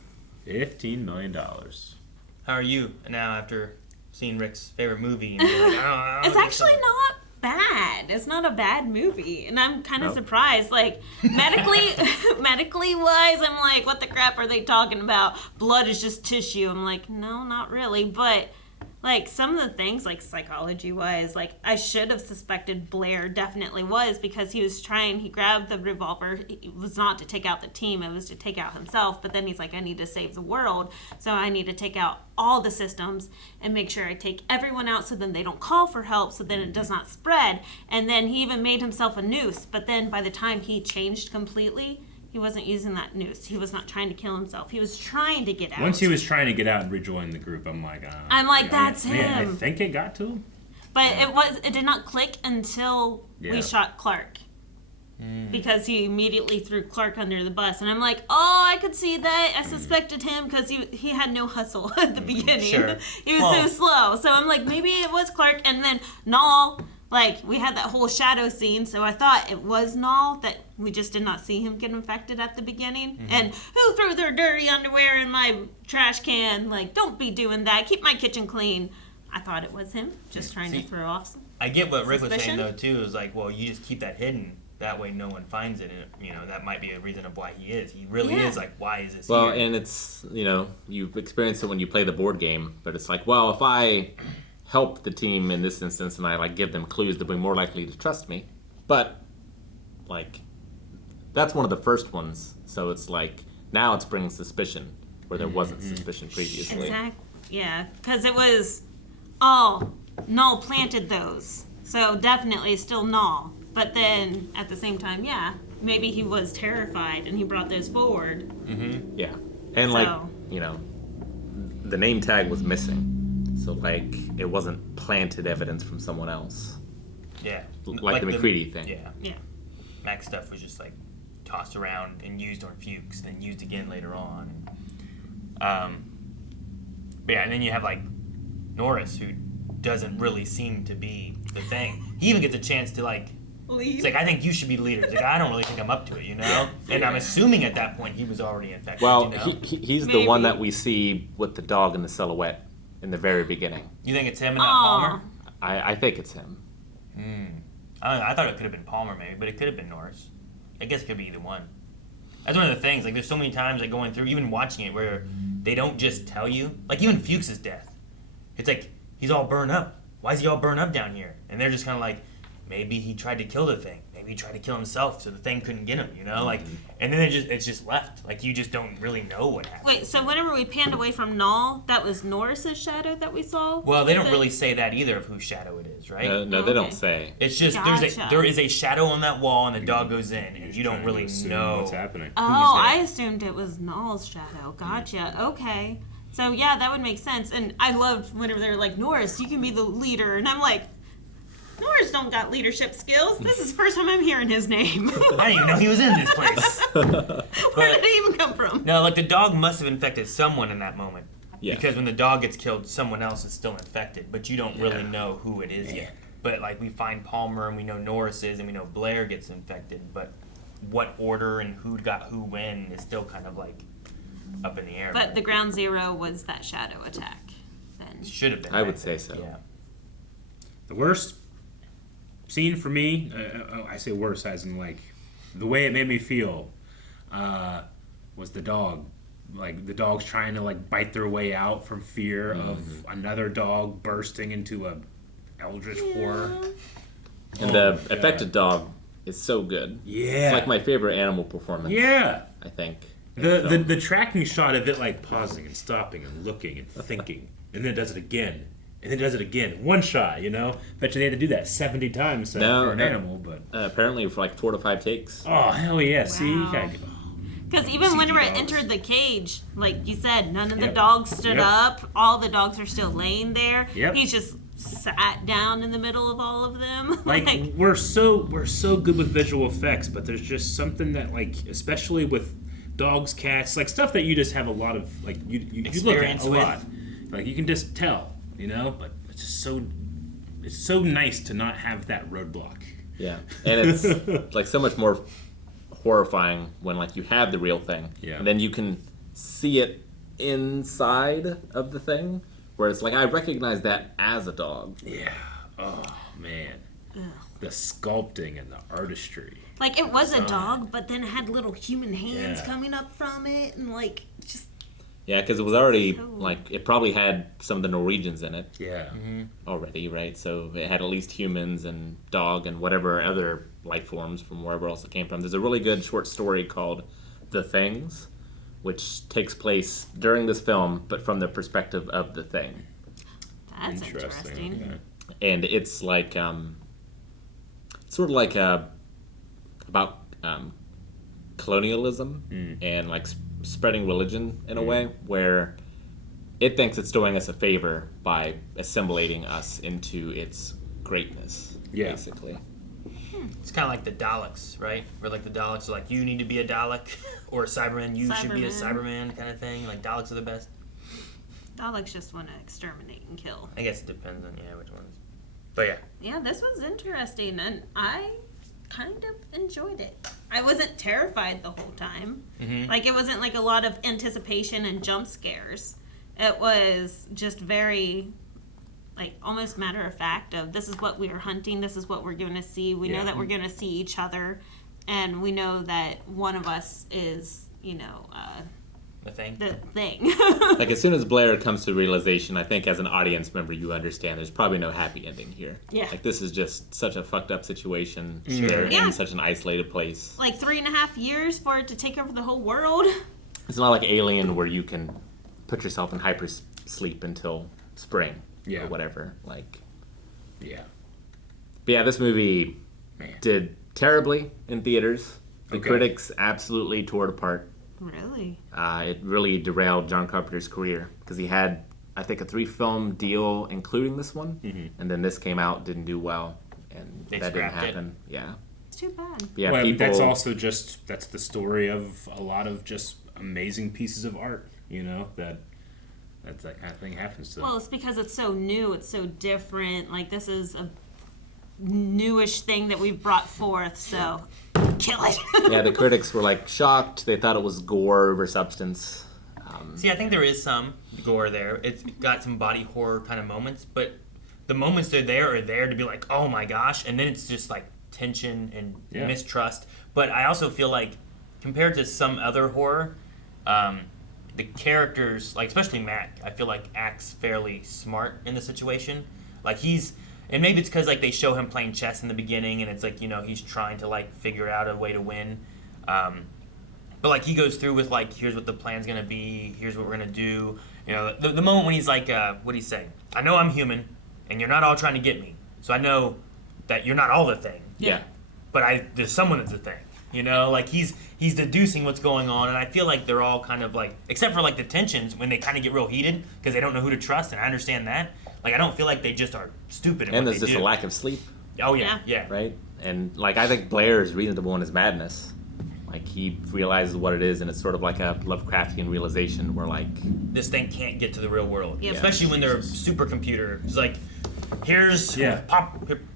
$15 million. How are you now after seeing Rick's favorite movie? And being like, oh, It's actually not bad. It's not a bad movie, and I'm kind of surprised. Like medically wise, I'm like, what the crap are they talking about? Blood is just tissue. I'm like, no, not really. But like some of the things, like psychology wise, like I should have suspected Blair definitely was, because he grabbed the revolver. It was not to take out the team, it was to take out himself. But then he's like, I need to save the world, so I need to take out all the systems and make sure I take everyone out so then they don't call for help, so then it does not spread. And then he even made himself a noose, but then by the time he changed completely, he wasn't using that noose. He was not trying to kill himself. He was trying to get out. Once he was trying to get out and rejoin the group, I'm like, that's him. Man, I think it got to him. But it did not click until we shot Clark. Because he immediately threw Clark under the bus. And I'm like, oh, I could see that. I suspected him because he had no hustle at the beginning. Sure. He was so slow. So I'm like, maybe it was Clark. And then Null, like, we had that whole shadow scene. So I thought it was Null, that we just did not see him get infected at the beginning. And who threw their dirty underwear in my trash can? Like, don't be doing that. Keep my kitchen clean. I thought it was him, just trying to throw off some I get what Rick was suspicion. saying, though, too. Is like, well, you just keep that hidden. That way no one finds it. And, you know, that might be a reason of why he is. He really is like, why is this Well, here? and it's, you know, you've experienced it when you play the board game, but it's like, well, if I help the team in this instance and I, like, give them clues, they'll be more likely to trust me. But, like, that's one of the first ones. So it's like, now it's bringing suspicion where there wasn't suspicion previously. Exactly. Yeah, because it was, Null planted those. So definitely still Null. But then, at the same time, maybe he was terrified and he brought those forward. Yeah. And, like, you know, the name tag was missing. So, like, it wasn't planted evidence from someone else. Yeah. Like the McCready thing. Yeah. Mac's stuff was just, like, tossed around and used on Fuchs, then used again later on. But yeah, and then you have, like, Norris, who doesn't really seem to be the thing. He even gets a chance to, like, he's like, I think you should be the leader. He's like, I don't really think I'm up to it, you know? And I'm assuming at that point he was already infected, Well, you know? he's the one that we see with the dog in the silhouette in the very beginning. You think it's him and not Palmer? I think it's him. I don't know, I thought it could have been Palmer maybe, but it could have been Norris. I guess it could be either one. That's one of the things, like there's so many times like going through, even watching it, where they don't just tell you. Like even Fuchs' death. It's like, he's all burned up. Why is he all burned up down here? And they're just kind of like, maybe he tried to kill the thing. Maybe he tried to kill himself so the thing couldn't get him, you know? Like, and then it's just left. Like, you just don't really know what happened. Wait, so whenever we panned away from Null, that was Norris's shadow that we saw? Well, they don't really say that either of whose shadow it is, right? No, they don't say. It's just there is a shadow on that wall and the dog goes in and you don't really know what's happening. Oh, I assumed it was Null's shadow. Gotcha. Okay. So yeah, that would make sense. And I loved whenever they were like, Norris, you can be the leader. And I'm like, Norris don't got leadership skills. This is the first time I'm hearing his name. I didn't even know he was in this place. Where did he even come from? No, like the dog must have infected someone in that moment. Yeah. Because when the dog gets killed, someone else is still infected, but you don't really know who it is yet. But like we find Palmer and we know Norris is and we know Blair gets infected, but what order and who got who when is still kind of like up in the air. But the ground zero was that shadow attack. Then should have been. I would say so. Yeah. The worst scene for me, I say worse as in like the way it made me feel, was the dog. Like the dog's trying to like bite their way out from fear of another dog bursting into a eldritch horror. And the affected dog is so good. Yeah. It's like my favorite animal performance. Yeah. I think. The tracking shot of it like pausing and stopping and looking and thinking, and then it does it again and then does it again. One shot, you know? Bet you they had to do that 70 times for an animal, but... apparently for like 4 to 5 takes. Oh, hell yeah. Wow. See, you gotta because even when we entered the cage, like you said, none of the dogs stood up. All the dogs are still laying there. Yep. He's just sat down in the middle of all of them. Like we're so good with visual effects, but there's just something that, like, especially with dogs, cats, like stuff that you just have a lot of, like, you look at a lot. Like, you can just tell, you know? But it's just so nice to not have that roadblock. Yeah. And it's like so much more horrifying when, like, you have the real thing. Yeah. And then you can see it inside of the thing. Where it's like, I recognize that as a dog. Yeah. Oh, man. Ugh. The sculpting and the artistry. Like, it was a dog, but then it had little human hands coming up from it, and, like, just... Yeah, because it was already, like, it probably had some of the Norwegians in it. Yeah. Already, right? So it had at least humans and dog and whatever other life forms from wherever else it came from. There's a really good short story called The Things, which takes place during this film, but from the perspective of the thing. That's interesting. Okay. And it's like, sort of like about colonialism and like spreading religion in a way where it thinks it's doing us a favor by assimilating us into its greatness, basically. It's kind of like the Daleks, right? Where like the Daleks are like, you need to be a Dalek, or a Cyberman, you should be a Cyberman kind of thing. Like, Daleks are the best. Daleks just want to exterminate and kill. I guess it depends on, which ones. But yeah. Yeah, this was interesting, and I kind of enjoyed it. I wasn't terrified the whole time. Like, it wasn't like a lot of anticipation and jump scares. It was just very... like, almost matter of fact of, this is what we are hunting, this is what we're going to see. We know that we're going to see each other, and we know that one of us is, the thing. The thing. Like, as soon as Blair comes to realization, I think as an audience member, you understand there's probably no happy ending here. Yeah. Like, this is just such a fucked up situation. They're in such an isolated place. Like, 3.5 years for it to take over the whole world. It's not like Alien where you can put yourself in hyper sleep until spring. Or whatever, like... Yeah. But yeah, this movie did terribly in theaters. The critics absolutely tore it apart. Really? It really derailed John Carpenter's career, because he had, I think, a 3-film deal, including this one, and then this came out, didn't do well, and that didn't happen. Yeah. It's too bad. But yeah, well, that's also just, that's the story of a lot of just amazing pieces of art, that kind of thing happens to them. Well, it's because it's so new, it's so different. Like, this is a newish thing that we've brought forth, so kill it. Yeah, the critics were, like, shocked. They thought it was gore over substance. See, I think there is some gore there. It's got some body horror kind of moments, but the moments they're there are there to be like, oh my gosh, and then it's just like tension and mistrust. But I also feel like, compared to some other horror, the characters, like especially Mac, I feel like acts fairly smart in the situation. Like and maybe it's because like they show him playing chess in the beginning, and it's like he's trying to like figure out a way to win. But like he goes through with like, here's what the plan's gonna be, here's what we're gonna do. The moment when he's like, what'd he say? I know I'm human, and you're not all trying to get me, so I know that you're not all the thing. Yeah. But there's someone that's the thing. Like he's deducing what's going on, and I feel like they're all kind of like, except for like the tensions when they kind of get real heated because they don't know who to trust, and I understand that. Like, I don't feel like they just are stupid. And there's just a lack of sleep. Oh yeah. Right. And like, I think Blair is reasonable in his madness. Like, he realizes what it is, and it's sort of like a Lovecraftian realization where like, this thing can't get to the real world, especially when they're supercomputer. It's like, here's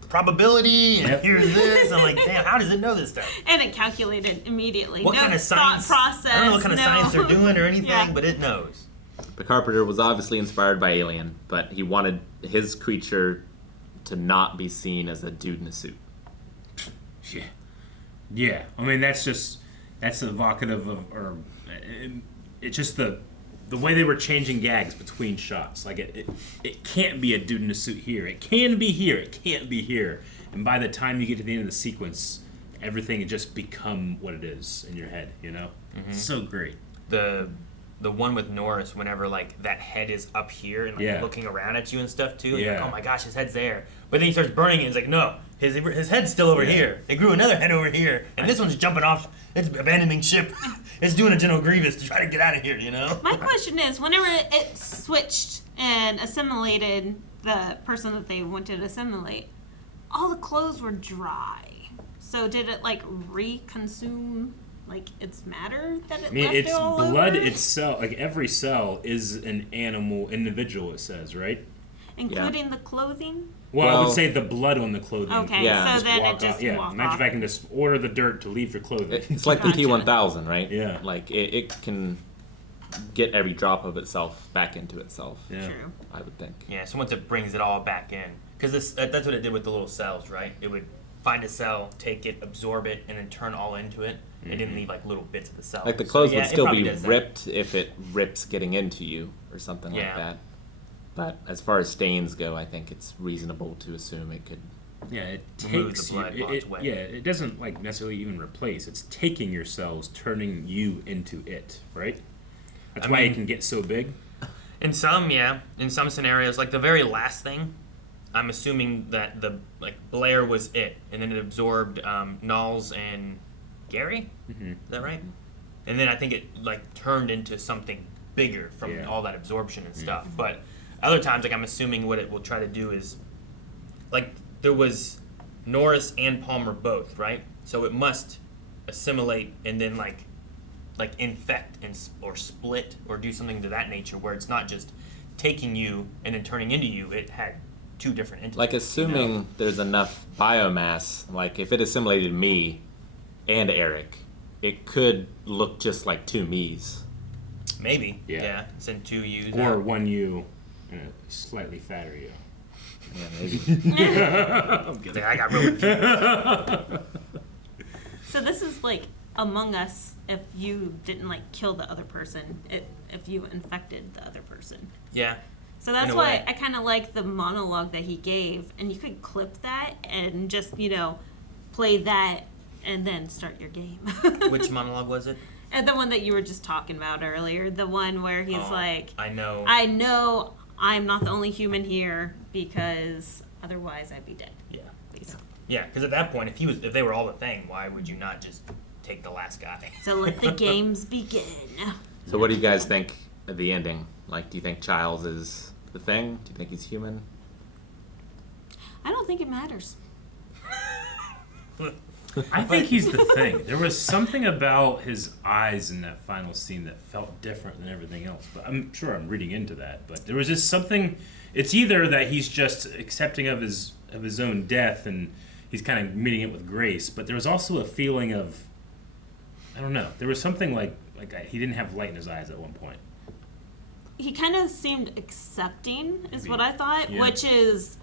probability, and here's this. I'm like, damn, how does it know this stuff? And it calculated immediately. What kind of science? Thought process. I don't know what kind of science they're doing or anything, but it knows. The Carpenter was obviously inspired by Alien, but he wanted his creature to not be seen as a dude in a suit. Yeah. I mean, that's evocative of, or it's just the way they were changing gags between shots. Like, it can't be a dude in a suit here. It can be here. It can't be here. And by the time you get to the end of the sequence, everything had just become what it is in your head, It's so great. The the one with Norris, whenever like that head is up here and like looking around at you and stuff too. And you're like, oh my gosh, his head's there. But then he starts burning it. And it's like, no, his head's still over here. It grew another head over here, and this one's jumping off. It's abandoning ship. It's doing a General Grievous to try to get out of here. You know. My question is, whenever it switched and assimilated the person that they wanted to assimilate, all the clothes were dry. So did it like reconsume like its matter that it left it's it all blood over? itself. Like every cell is an animal individual. It says, right? Including the clothing? Well, I would say the blood on the clothing. Okay, so then it just walk imagine off. if I can just order the dirt to leave your clothing. It's like the T-1000, right? Yeah. Like it can get every drop of itself back into itself. Yeah. True. I would think. Yeah, so once it brings it all back in, because that's what it did with the little cells, right? It would find a cell, take it, absorb it, and then turn all into it. It didn't leave like little bits of the cell. Like the clothes So, would it still probably be does that. ripped if it rips getting into you or something like that. But as far as stains go, I think it's reasonable to assume it could. Yeah, it Remove takes the blood you. while it's wet. Yeah, it doesn't like necessarily even replace. It's taking your cells, turning you into it, right? That's why it can get so big. In some, in some scenarios, like the very last thing, I'm assuming that the Blair was it, and then it absorbed Knowles and Gary. Mm-hmm. Is that right? And then I think it like turned into something bigger from all that absorption and stuff. But other times, like I'm assuming what it will try to do is, like there was Norris and Palmer both, right? So it must assimilate and then like infect or split or do something to that nature where it's not just taking you and then turning into you. It had two different entities. Like assuming there's enough biomass, like if it assimilated me and Eric, it could look just like two me's. Maybe. Yeah. Send two U's. Or one you and a slightly fatter you. Yeah, maybe. I'm kidding. I got really confused. So this is like Among Us if you didn't like kill the other person, if you infected the other person. Yeah. So that's why I kind of like the monologue that he gave, and you could clip that and just, play that and then start your game. Which monologue was it? And the one that you were just talking about earlier, the one where he's like, I know I'm not the only human here because otherwise I'd be dead. Yeah. Basically. Yeah, because at that point, if they were all the thing, why would you not just take the last guy? So let the games begin. So what do you guys think of the ending? Like, do you think Childs is the thing? Do you think he's human? I don't think it matters. I think he's the thing. There was something about his eyes in that final scene that felt different than everything else. But I'm sure I'm reading into that. But there was just something. It's either that he's just accepting of his own death and he's kind of meeting it with grace. But there was also a feeling of, I don't know. There was something like he didn't have light in his eyes at one point. He kind of seemed accepting, is what I thought. Yeah. Which is,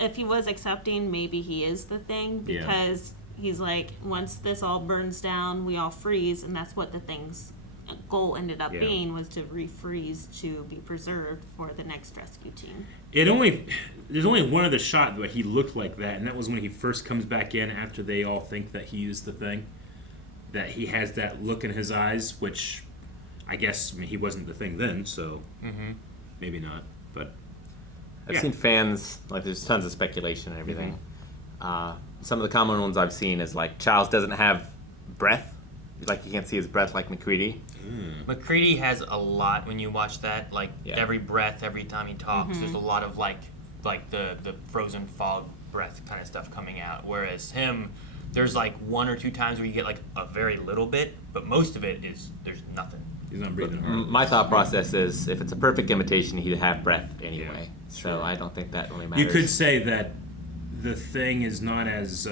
if he was accepting, maybe he is the thing because. He's like, once this all burns down, we all freeze, and that's what the thing's goal ended up being, was to refreeze to be preserved for the next rescue team. There's only one other shot where he looked like that, and that was when he first comes back in after they all think that he is the thing. That he has that look in his eyes, which I guess he wasn't the thing then, so maybe not. But I've seen fans, like there's tons of speculation and everything. Some of the common ones I've seen is like Childs doesn't have breath. Like you can't see his breath like McCready. McCready has a lot when you watch that. Like every breath, every time he talks, there's a lot of like the frozen fog breath kind of stuff coming out. Whereas him, there's like one or two times where you get like a very little bit, but most of it is there's nothing. He's not breathing hard. My thought process is if it's a perfect imitation, he'd have breath anyway. So I don't think that really matters. You could say that the thing is not as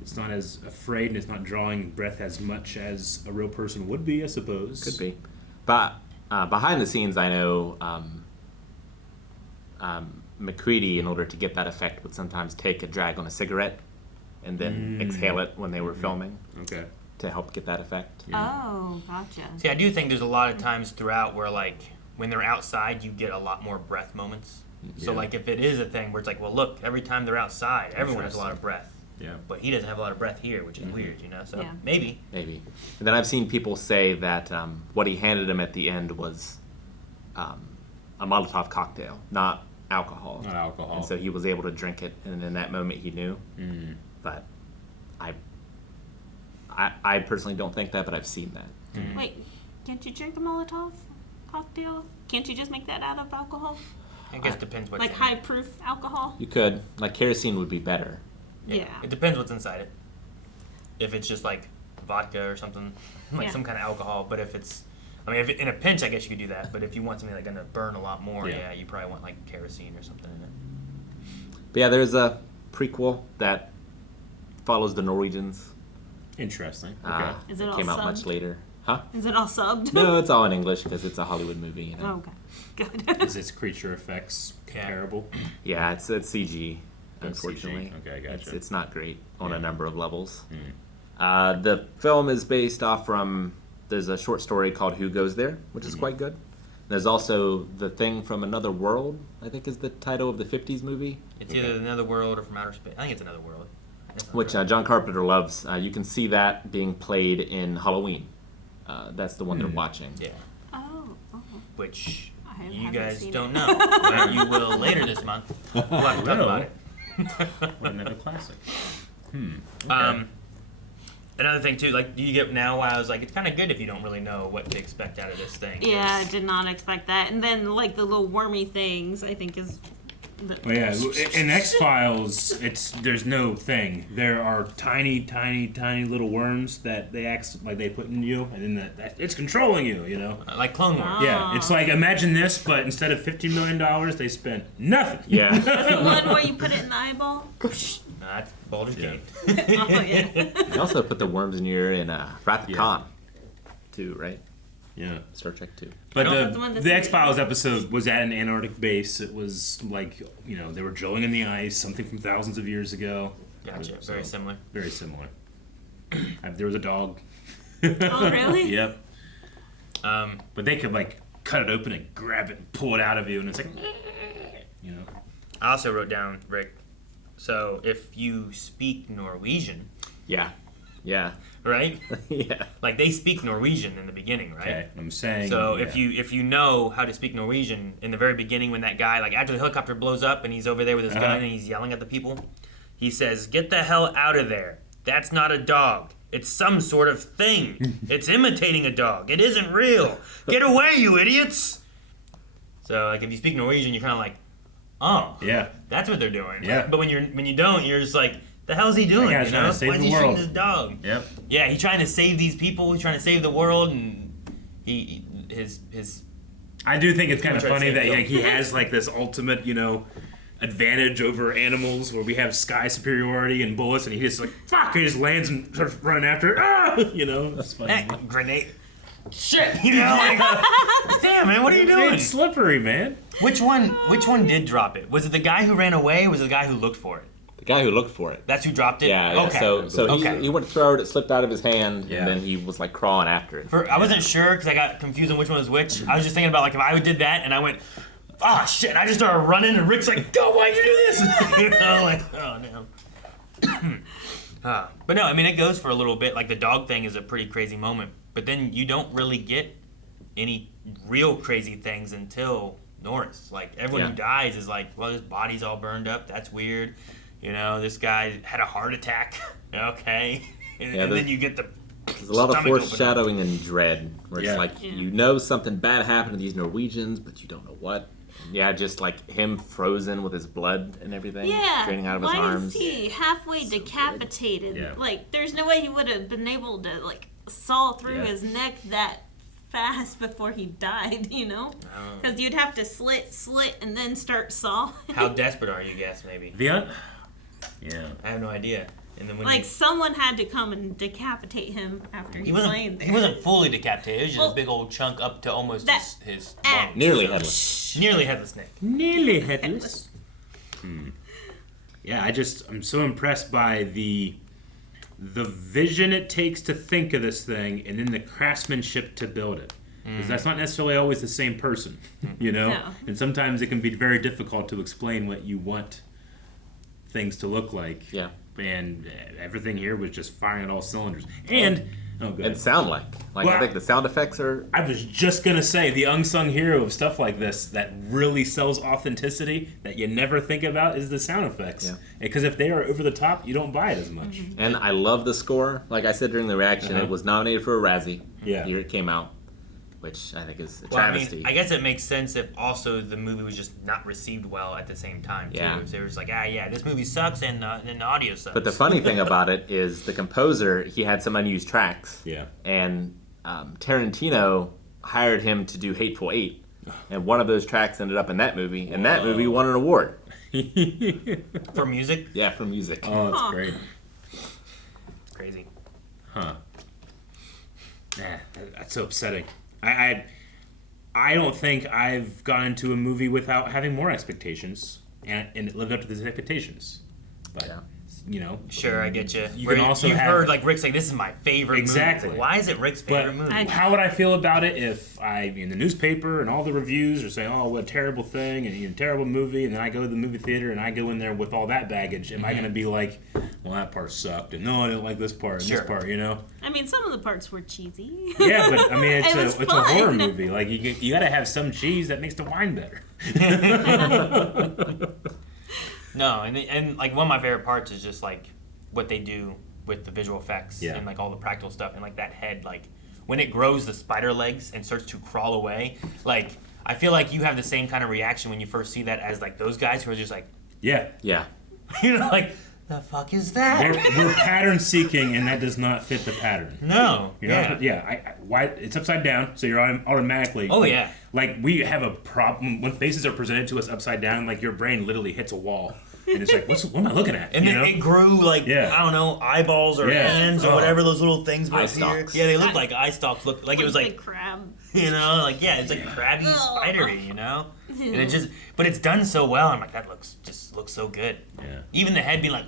it's not as afraid and it's not drawing breath as much as a real person would be, I suppose. Could be. But behind the scenes, I know McCready, in order to get that effect, would sometimes take a drag on a cigarette and then exhale it when they were filming. Okay. To help get that effect. Oh, gotcha. See, I do think there's a lot of times throughout where like when they're outside, you get a lot more breath moments. So like if it is a thing where it's like, well, look, every time they're outside, everyone has a lot of breath. Yeah. But he doesn't have a lot of breath here, which is weird, you know. So Yeah. maybe. Maybe. And then I've seen people say that what he handed him at the end was a Molotov cocktail, not alcohol. Not alcohol. And so he was able to drink it, and in that moment he knew. But I personally don't think that, but I've seen that. Wait, can't you drink a Molotov cocktail? Can't you just make that out of alcohol? I guess it depends what. Like high proof alcohol? You could. Like kerosene would be better. Yeah. It depends what's inside it. If it's just like vodka or something, like some kind of alcohol. But if it's, I mean, if in a pinch, I guess you could do that. But if you want something like gonna burn a lot more, you probably want like kerosene or something in it. But yeah, there's a prequel that follows the Norwegians. Interesting. Okay. Is it all came out subbed? much later. Huh? Is it all subbed? No, it's all in English because it's a Hollywood movie. You know? Oh, okay. Good. Is its creature effects comparable? Yeah, it's CG, It's unfortunately. CG. Okay, gotcha. It's not great on a number of levels. The film is based off from, there's a short story called Who Goes There, which is quite good. There's also The Thing from Another World, I think is the title of the 50s movie. It's either Another World or From Outer Space. I think it's Another World. Which John Carpenter loves. You can see that being played in Halloween. That's the one they're watching. Yeah. Oh. Which you haven't guys seen don't it. know, but you will later this month. We'll have to talk about it. What another classic. Another thing too, like you get now. I was like, it's kind of good if you don't really know what to expect out of this thing. Yeah, I did not expect that. And then like the little wormy things, I think is. Well, yeah, in X-Files, there's no thing. There are tiny little worms that they act like they put in you, and then it's controlling you. You know, like Clone Wars. Yeah, it's like imagine this, but instead of $50 million, they spent nothing. Yeah. That's the one where you put it in the eyeball. That's Baldur's Gate. Oh yeah. They also put the worms in your in Wrath of Khan, too, right? Yeah. Star Trek 2. But That's the one that's the in X-Files episode was at an Antarctic base. It was like, you know, they were drilling in the ice, something from thousands of years ago. Gotcha. Very similar. Very similar. There was a dog. Oh really? Yep. But they could like cut it open and grab it and pull it out of you, and it's like, you know. I also wrote down, Rick. So if you speak Norwegian, Yeah. right? Yeah. Like they speak Norwegian in the beginning, right? Okay, I'm saying. So yeah. if you know how to speak Norwegian in the very beginning, when that guy, like after the helicopter blows up and he's over there with his gun and he's yelling at the people, he says, "Get the hell out of there! That's not a dog. It's some sort of thing. It's imitating a dog. It isn't real. Get away, you idiots!" So like if you speak Norwegian, you're kind of like, oh, Yeah. that's what they're doing. Yeah. But when you don't, you're just like, the hell's he doing? That guy's You trying know? to save Why is the he world. shooting this dog? Yep. Yeah, he's trying to save these people. He's trying to save the world, and his. I do think it's kind of Try to funny save that Bill. like, he has like this ultimate, you know, advantage over animals where we have sky superiority and bullets, and he just like fuck, he just lands and starts running after it. Ah! You know, it's funny. Hey, grenade. Shit, you know, like, damn man, what are you doing? It's slippery, man. Which one did drop it? Was it the guy who ran away? Or was it the guy who looked for it? The guy who looked for it. That's who dropped it. Yeah. Okay. So Okay. he went to throw it, it slipped out of his hand, Yeah. and then he was like crawling after it. I wasn't sure because I got confused on which one was which. I was just thinking about like if I did that and I went, oh shit, and I just started running and Rick's like, go, why'd you do this? You know, like, oh no. But no, I mean it goes for a little bit. Like the dog thing is a pretty crazy moment, but then you don't really get any real crazy things until Norris. Like everyone who dies is like, well, his body's all burned up. That's weird. You know, this guy had a heart attack. Okay, and then you get the. There's a lot of stomach open up. foreshadowing and dread, where Yeah. it's like you know something bad happened to these Norwegians, but you don't know what. Yeah, just like him frozen with his blood and everything Yeah. draining out of his Why arms. is he halfway decapitated? Yeah. Like, there's no way he would have been able to like saw through Yeah. his neck that fast before he died. You know, because you'd have to slit, and then start sawing. How desperate are you, guess maybe? Yeah. I have no idea. And then when Like someone had to come and decapitate him after he was laying there. He wasn't fully decapitated. It was just Well, a big old chunk up to almost that his axe. lung. Nearly headless. Nearly headless neck. Nearly headless. Yeah, I'm so impressed by the vision it takes to think of this thing, and then the craftsmanship to build it. Because that's not necessarily always the same person, you know. No. And sometimes it can be very difficult to explain what you want things to look like. Yeah. And everything here was just firing at all cylinders. And and sound like Well, I think the sound effects are. I was just gonna say the unsung hero of stuff like this that really sells authenticity that you never think about is the sound effects. Yeah. Because if they are over the top, you don't buy it as much. And I love the score. Like I said during the reaction, it was nominated for a Razzie. Yeah. The year it came out, which I think is a Well, travesty. I guess it makes sense if also the movie was just not received well at the same time, too. Yeah. If they were just like, this movie sucks and the audio sucks. But the funny thing about it is the composer, he had some unused tracks. Yeah. And Tarantino hired him to do Hateful Eight. And one of those tracks ended up in that movie. And that movie won an award. For music? Yeah, for music. Oh, that's great. It's crazy. Huh. Yeah, that's so upsetting. I don't think I've gone into a movie without having more expectations, and it lived up to those expectations. But you know, Sure, I get you. You can also you've have heard like Rick saying, "This is my favorite Exactly. movie." It's like, why is it Rick's favorite But movie? how would I feel about it if in the newspaper and all the reviews are saying, "Oh, what a terrible thing," and terrible movie, and then I go to the movie theater and I go in there with all that baggage? Am I going to be like, "Well, that part sucked," and no, I didn't like this part and this part, you know? I mean, some of the parts were cheesy. Yeah, but I mean, it's It was a horror fun. movie. Like you got to have some cheese that makes the wine better. No, and like one of my favorite parts is just like what they do with the visual effects Yeah. and like all the practical stuff and like that head, like when it grows the spider legs and starts to crawl away. Like I feel like you have the same kind of reaction when you first see that as like those guys who are just like, Yeah. you know, like the fuck is that? We're pattern seeking, and that does not fit the pattern. No. You know? Why it's upside down, so you're automatically. Oh, yeah. Like we have a problem when faces are presented to us upside down. Like your brain literally hits a wall, and it's like, what am I looking at? And you then know? it grew like I don't know, eyeballs or hands or whatever those little things were Eye here. stalks. Yeah, they looked like eye stalks. Looked like it was like crab. you know, like it's like crabby, spidery, you know. And it just, but it's done so well. I'm like, that looks so good. Yeah. Even the head being like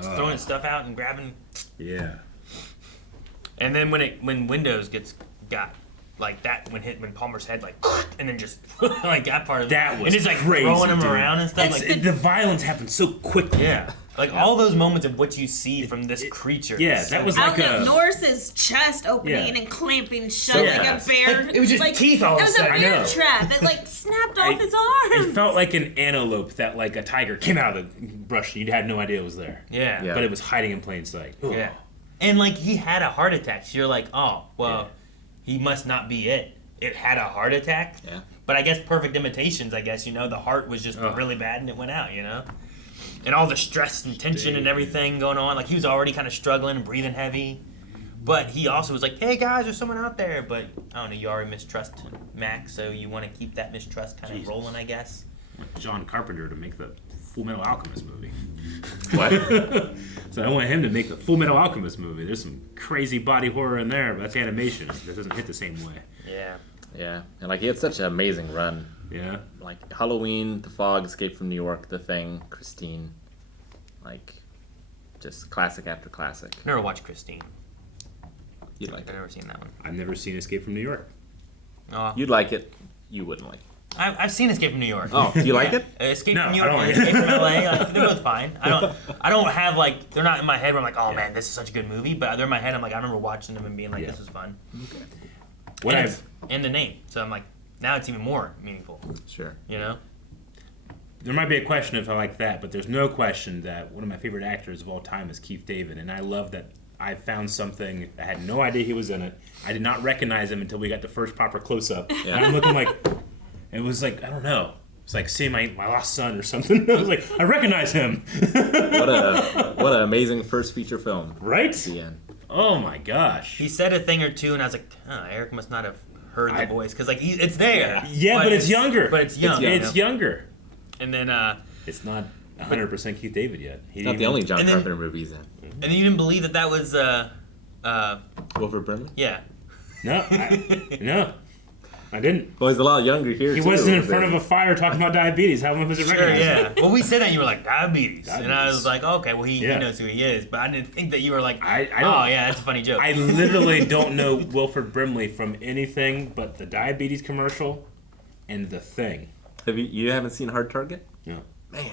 throwing stuff out and grabbing. Yeah. And then when Windows got like that when Palmer's head like and then just like that part of That it, was and it's like crazy, throwing him dude. around and stuff. Like The violence happened so quickly. yeah. Like all those moments of what you see from this creature. Yeah, is that so was I like don't know, a. Norris's chest opening Yeah. and clamping shut So like fast. a bear. Like, it was just teeth all of a It was a sudden. I bear know. trap that like snapped off his It arm. felt like an antelope that like a tiger came out of the brush and you had no idea it was there. Yeah. Yeah. But it was hiding in plain sight. Ugh. Yeah. And like he had a heart attack. So you're like, oh, well, he must not be it. It had a heart attack. Yeah. But I guess perfect imitations, I guess, you know, the heart was just really bad and it went out, you know? And all the stress and tension and everything going on. Like he was already kind of struggling and breathing heavy. But he also was like, hey guys, there's someone out there. But I don't know, you already mistrust Max, so you want to keep that mistrust kind of rolling, I guess. Want John Carpenter to make the Full Metal Alchemist movie. What? So I want him to make the Full Metal Alchemist movie. There's some crazy body horror in there, but that's animation. That doesn't hit the same way. Yeah. Yeah. And like he had such an amazing run. Yeah. Like Halloween, The Fog, Escape from New York, The Thing, Christine. Like just classic after classic. Never watched Christine. You'd like I've it. never seen that one. I've never seen Escape from New York. Oh, You'd like it. You wouldn't like it. I've seen Escape from New York. Oh, do you like it? Escape No, from New I York don't and like it. Escape from LA, like, they're both fine. I don't have like they're not in my head where I'm like, oh man, this is such a good movie. But they're in my head. I'm like, I remember watching them and being like, this was fun. What and, I've and the name. So I'm like, now it's even more meaningful. Sure. You know? There might be a question if I like that, but there's no question that one of my favorite actors of all time is Keith David, and I love that I found something. I had no idea he was in it. I did not recognize him until we got the first proper close-up. Yeah. And I'm looking like, it was like, I don't know. It's like seeing my lost son or something. I was like, I recognize him. What an amazing first feature film. Right? The end. Oh my gosh. He said a thing or two, and I was like, oh, Eric must not have heard the voice because like it's there. Yeah, but it's younger. But it's young. It's younger. And then It's not 100% Keith David yet. He's not the only John Carpenter movie he's in. and then you didn't believe that was Wilford Brimley? yeah. No, no, I didn't. Well, he's a lot younger here, He too. wasn't in front of a fire talking about diabetes. How was it Sure, recognized? yeah. Well, we said that and you were like diabetes, and I was Diabetes. like, okay, well he knows who he is, but I didn't think that you were like, I don't, oh yeah, that's a funny joke. I literally don't know Wilford Brimley from anything but the diabetes commercial and The Thing. You haven't seen Hard Target? No. Man.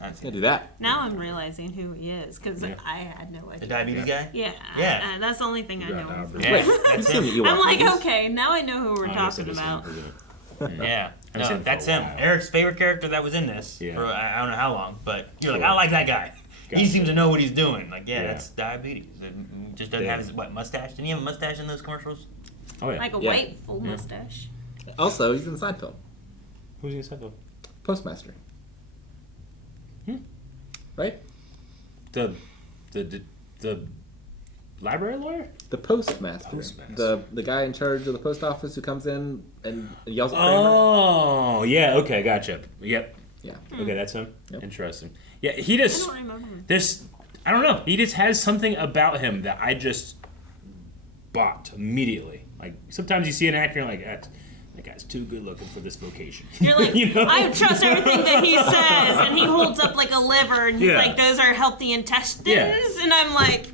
Let's do that. Now I'm realizing who he is because I had no idea. The diabetes guy? Yeah. Yeah. That's the only thing I know. Yeah, that's him. I'm like, okay, now I know who we're talking about. Yeah. I've No, seen him for that's a him. while. Eric's favorite character that was in this. Yeah. For I don't know how long, but you're like, Sure. I like that guy. Gotcha. He seems to know what he's doing. Like, yeah, Yeah. that's diabetes. It just doesn't have his, mustache? Didn't he have a mustache in those commercials? Oh, yeah. Like a Yeah. white full mustache. Also, he's in Seinfeld. Who's in Seinfeld? Postmaster. Right? The library lawyer? The postmaster. Postmaster. The guy in charge of the post office who comes in and yells at Kramer. Oh, yeah. Okay, gotcha. Yep. Yeah. Okay, that's him. Yep. Interesting. Yeah, he just. I don't remember. I don't know. He just has something about him that I just bought immediately. Like, sometimes you see an actor and you're like, that guy's too good looking for this vocation. You're like, You know? I trust everything that he says, and he holds up like a liver, and he's Yeah. like, those are healthy intestines, Yeah. and I'm like,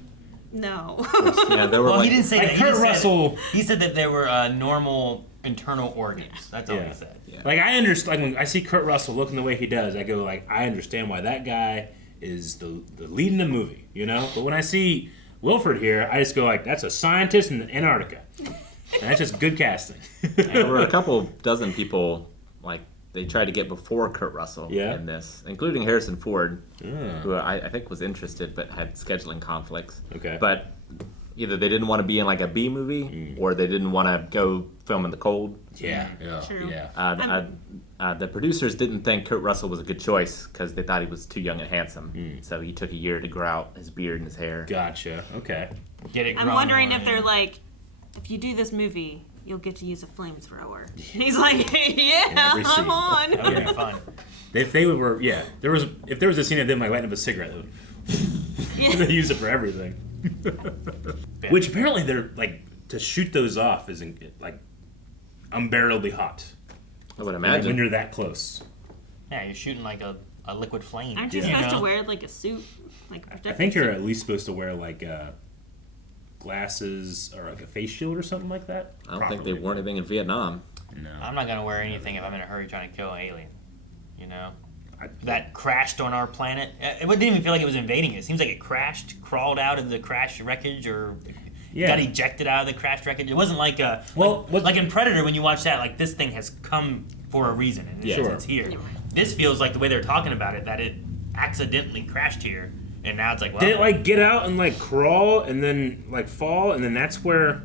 no. Yeah, there were Well, like, he didn't say like that. Kurt Russell. He said that they were normal internal organs. That's all Yeah. he said. Like, I understand. Like, when I see Kurt Russell looking the way he does, I go, like, I understand why that guy is the lead in the movie, you know? But when I see Wilford here, I just go, like, that's a scientist in Antarctica. And that's just good casting. there were a couple dozen people like they tried to get before Kurt Russell Yeah. in this, including Harrison Ford, who I think was interested but had scheduling conflicts. Okay. But either they didn't want to be in like a B movie, or they didn't want to go film in the cold. Yeah. True. Yeah. The producers didn't think Kurt Russell was a good choice because they thought he was too young and handsome. So he took a year to grow out his beard and his hair. Gotcha. Okay. Get it I'm grown wondering more, if they're yeah. like, if you do this movie, you'll get to use a flamethrower. He's like, yeah, every scene. I'm on. That would be fun. If they were, yeah, if there was a scene of them like lighting up a cigarette, they use it for everything. Which apparently they're like to shoot those off is like unbearably hot. I would Like, imagine. when you're that close. Yeah, you're shooting like a liquid flame. Aren't you Yeah. supposed know? to wear like a suit? Like a I protective think you're suit? at least supposed to wear like glasses or like a face shield or something like that. I don't think they Properly. wore anything in Vietnam. No. I'm not gonna wear anything if I'm in a hurry trying to kill an alien. You know? That crashed on our planet. It didn't even feel like it was invading it. It seems like it crashed, crawled out of the crash wreckage, or got ejected out of the crash wreckage. It wasn't like like in Predator when you watch that, like this thing has come for a reason and it's here. This feels like the way they're talking about it, that it accidentally crashed here, and now it's like, well, Did it like get out and like crawl and then like fall and then that's where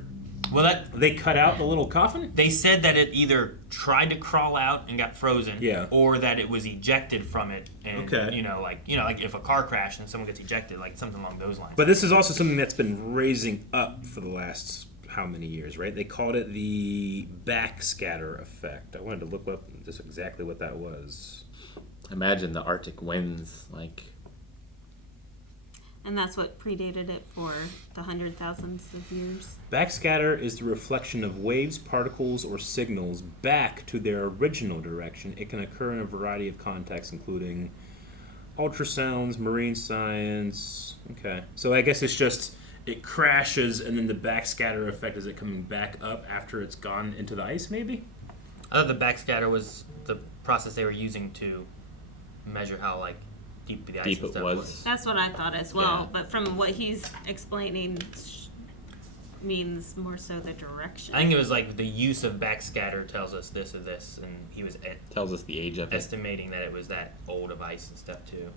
they cut out the little coffin? They said that it either tried to crawl out and got frozen, or that it was ejected from it, and like if a car crashed and someone gets ejected, like something along those lines. But this is also something that's been raising up for the last how many years, right? They called it the backscatter effect. I wanted to look up just exactly what that was. Imagine the Arctic winds, like. And that's what predated it for the 100,000s of years. Backscatter is the reflection of waves, particles, or signals back to their original direction. It can occur in a variety of contexts, including ultrasounds, marine science. Okay. So I guess it's just it crashes and then the backscatter effect is it coming back up after it's gone into the ice, maybe? I thought the backscatter was the process they were using to measure how deep the ice and stuff was. That's what I thought as well, but from what he's explaining means more so the direction. I think it was like the use of backscatter tells us this or this, and he was tells us the age of it. Estimating that it was that old of ice and stuff too.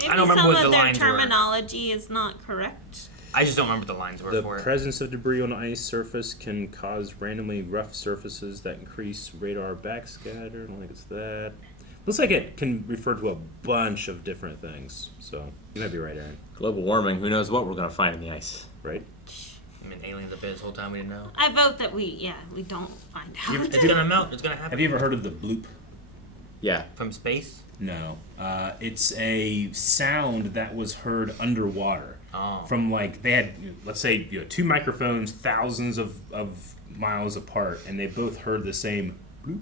Maybe I don't remember some what of the their lines were. terminology is not correct. I just don't remember what the lines were The for it. presence of debris on the ice surface can cause randomly rough surfaces that increase radar backscatter. I don't think it's that. Looks like it can refer to a bunch of different things. So you might be right, Aaron. Global warming. Who knows what we're gonna find in the ice? Right. I mean, aliens have been this whole time we didn't know. I vote that we don't find out. It's gonna melt. It's gonna happen. Have you ever heard of the bloop? Yeah. From space? No. It's a sound that was heard underwater. Oh. From they had, let's say, two microphones thousands of miles apart, and they both heard the same bloop.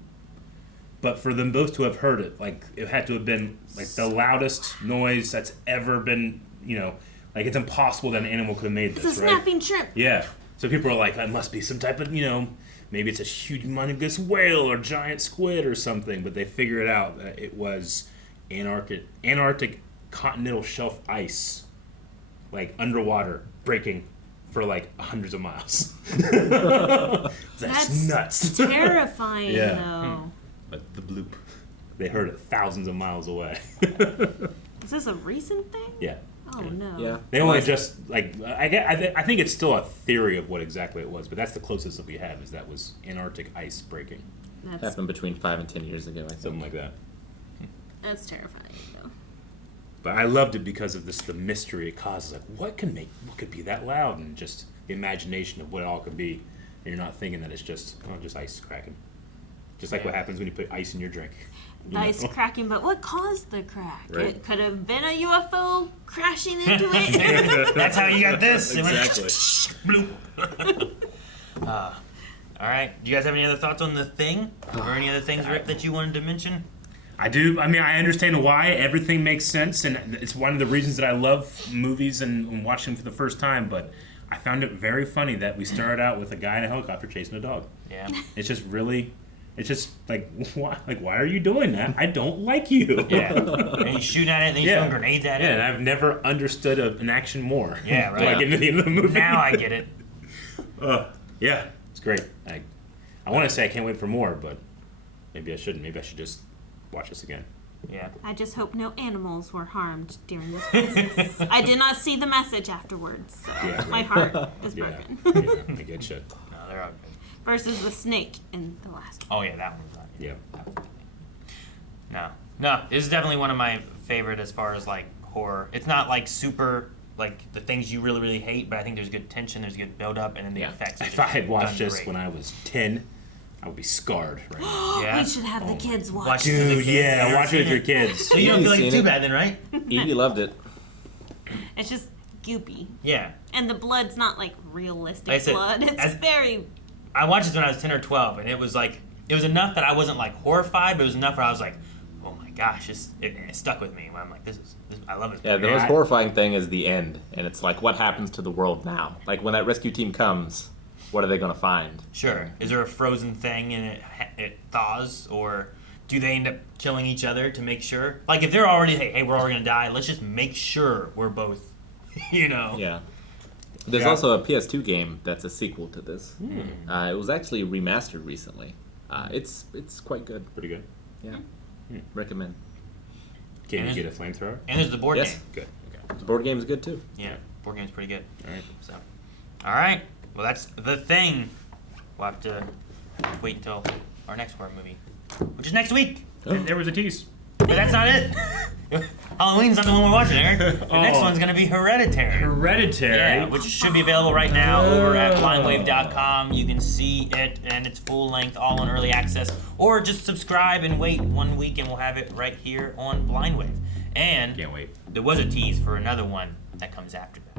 But for them both to have heard it, it had to have been the loudest noise that's ever been, it's impossible that an animal could have made this, It's a right? snapping shrimp. Yeah. So people are like, it must be some type of, maybe it's a humongous whale or giant squid or something. But they figured out that it was Antarctic continental shelf ice, like underwater, breaking for like hundreds of miles. That's nuts. Terrifying, Yeah. though. But the bloop, they heard it thousands of miles away. Is this a recent thing? Yeah. Oh no. Yeah. They only just like I think it's still a theory of what exactly it was, but that's the closest that we have is that was Antarctic ice breaking. That's Happened between 5 and 10 years ago, I think. Something like that. that's terrifying, though. But I loved it because of the mystery it causes. Like, what could be that loud? And just the imagination of what it all could be. And you're not thinking that it's just ice cracking. Just like what happens when you put ice in your drink. The ice cracking, but what caused the crack? Right. It could have been a UFO crashing into it. That's how you got this. Exactly. Bloop. All right. Do you guys have any other thoughts on The Thing? Or any other things, Rick, that you wanted to mention? I do. I mean, I understand why everything makes sense, and it's one of the reasons that I love movies and watch them for the first time. But I found it very funny that we started out with a guy in a helicopter chasing a dog. Yeah. It's just really, it's just like, why are you doing that? I don't like you. Yeah. And he's shooting at it, and then he's throwing grenades at it. Yeah, and I've never understood an action more. Yeah, right. Till I get into the end of the movie. Now I get it. Yeah, it's great. I want to say I can't wait for more, but maybe I shouldn't. Maybe I should just watch this again. Yeah. I just hope no animals were harmed during this process. I did not see the message afterwards, so my heart is broken. Yeah, I get shit. No, they're all good. Versus the snake in the last one. Oh, yeah, that one's not. Yeah. No, this is definitely one of my favorite as far as like horror. It's not like super like the things you really, really hate, but I think there's good tension, there's good build up, and then the effects. If I had watched this when I was 10, I would be scarred right now. Yeah. We should have the kids watch Dude, this. watch it with your kids. So you don't feel like it's too bad then, right? Evie loved it. It's just goopy. Yeah. And the blood's not like realistic Like I said, blood. It's very. I watched this when I was 10 or 12, and it was enough that I wasn't like horrified, but it was enough where I was like, oh my gosh, it stuck with me. Where I'm like, I love this. Yeah, the most horrifying thing is the end, and it's like, what happens to the world now? Like, when that rescue team comes, what are they going to find? Sure. Is there a frozen thing and it thaws, or do they end up killing each other to make sure? Like, if they're already, hey, we're all going to die, let's just make sure we're both, Yeah. There's also a PS2 game that's a sequel to this. It was actually remastered recently. It's quite good. Pretty good. Yeah. Recommend. Can you get a flamethrower? And there's the board Yes. game. Good. Okay. The board game is good too. Yeah, board game's pretty good. All right. So, all right. Well, that's The Thing. We'll have to wait until our next horror movie, which is next week. There was a tease. But that's not it. Halloween's not the one we're watching, Eric. The next one's going to be Hereditary. Hereditary. Yeah, which should be available right now over at blindwave.com. You can see it, and it's full length, all on early access. Or just subscribe and wait 1 week, and we'll have it right here on Blindwave. And can't wait. There was a tease for another one that comes after that.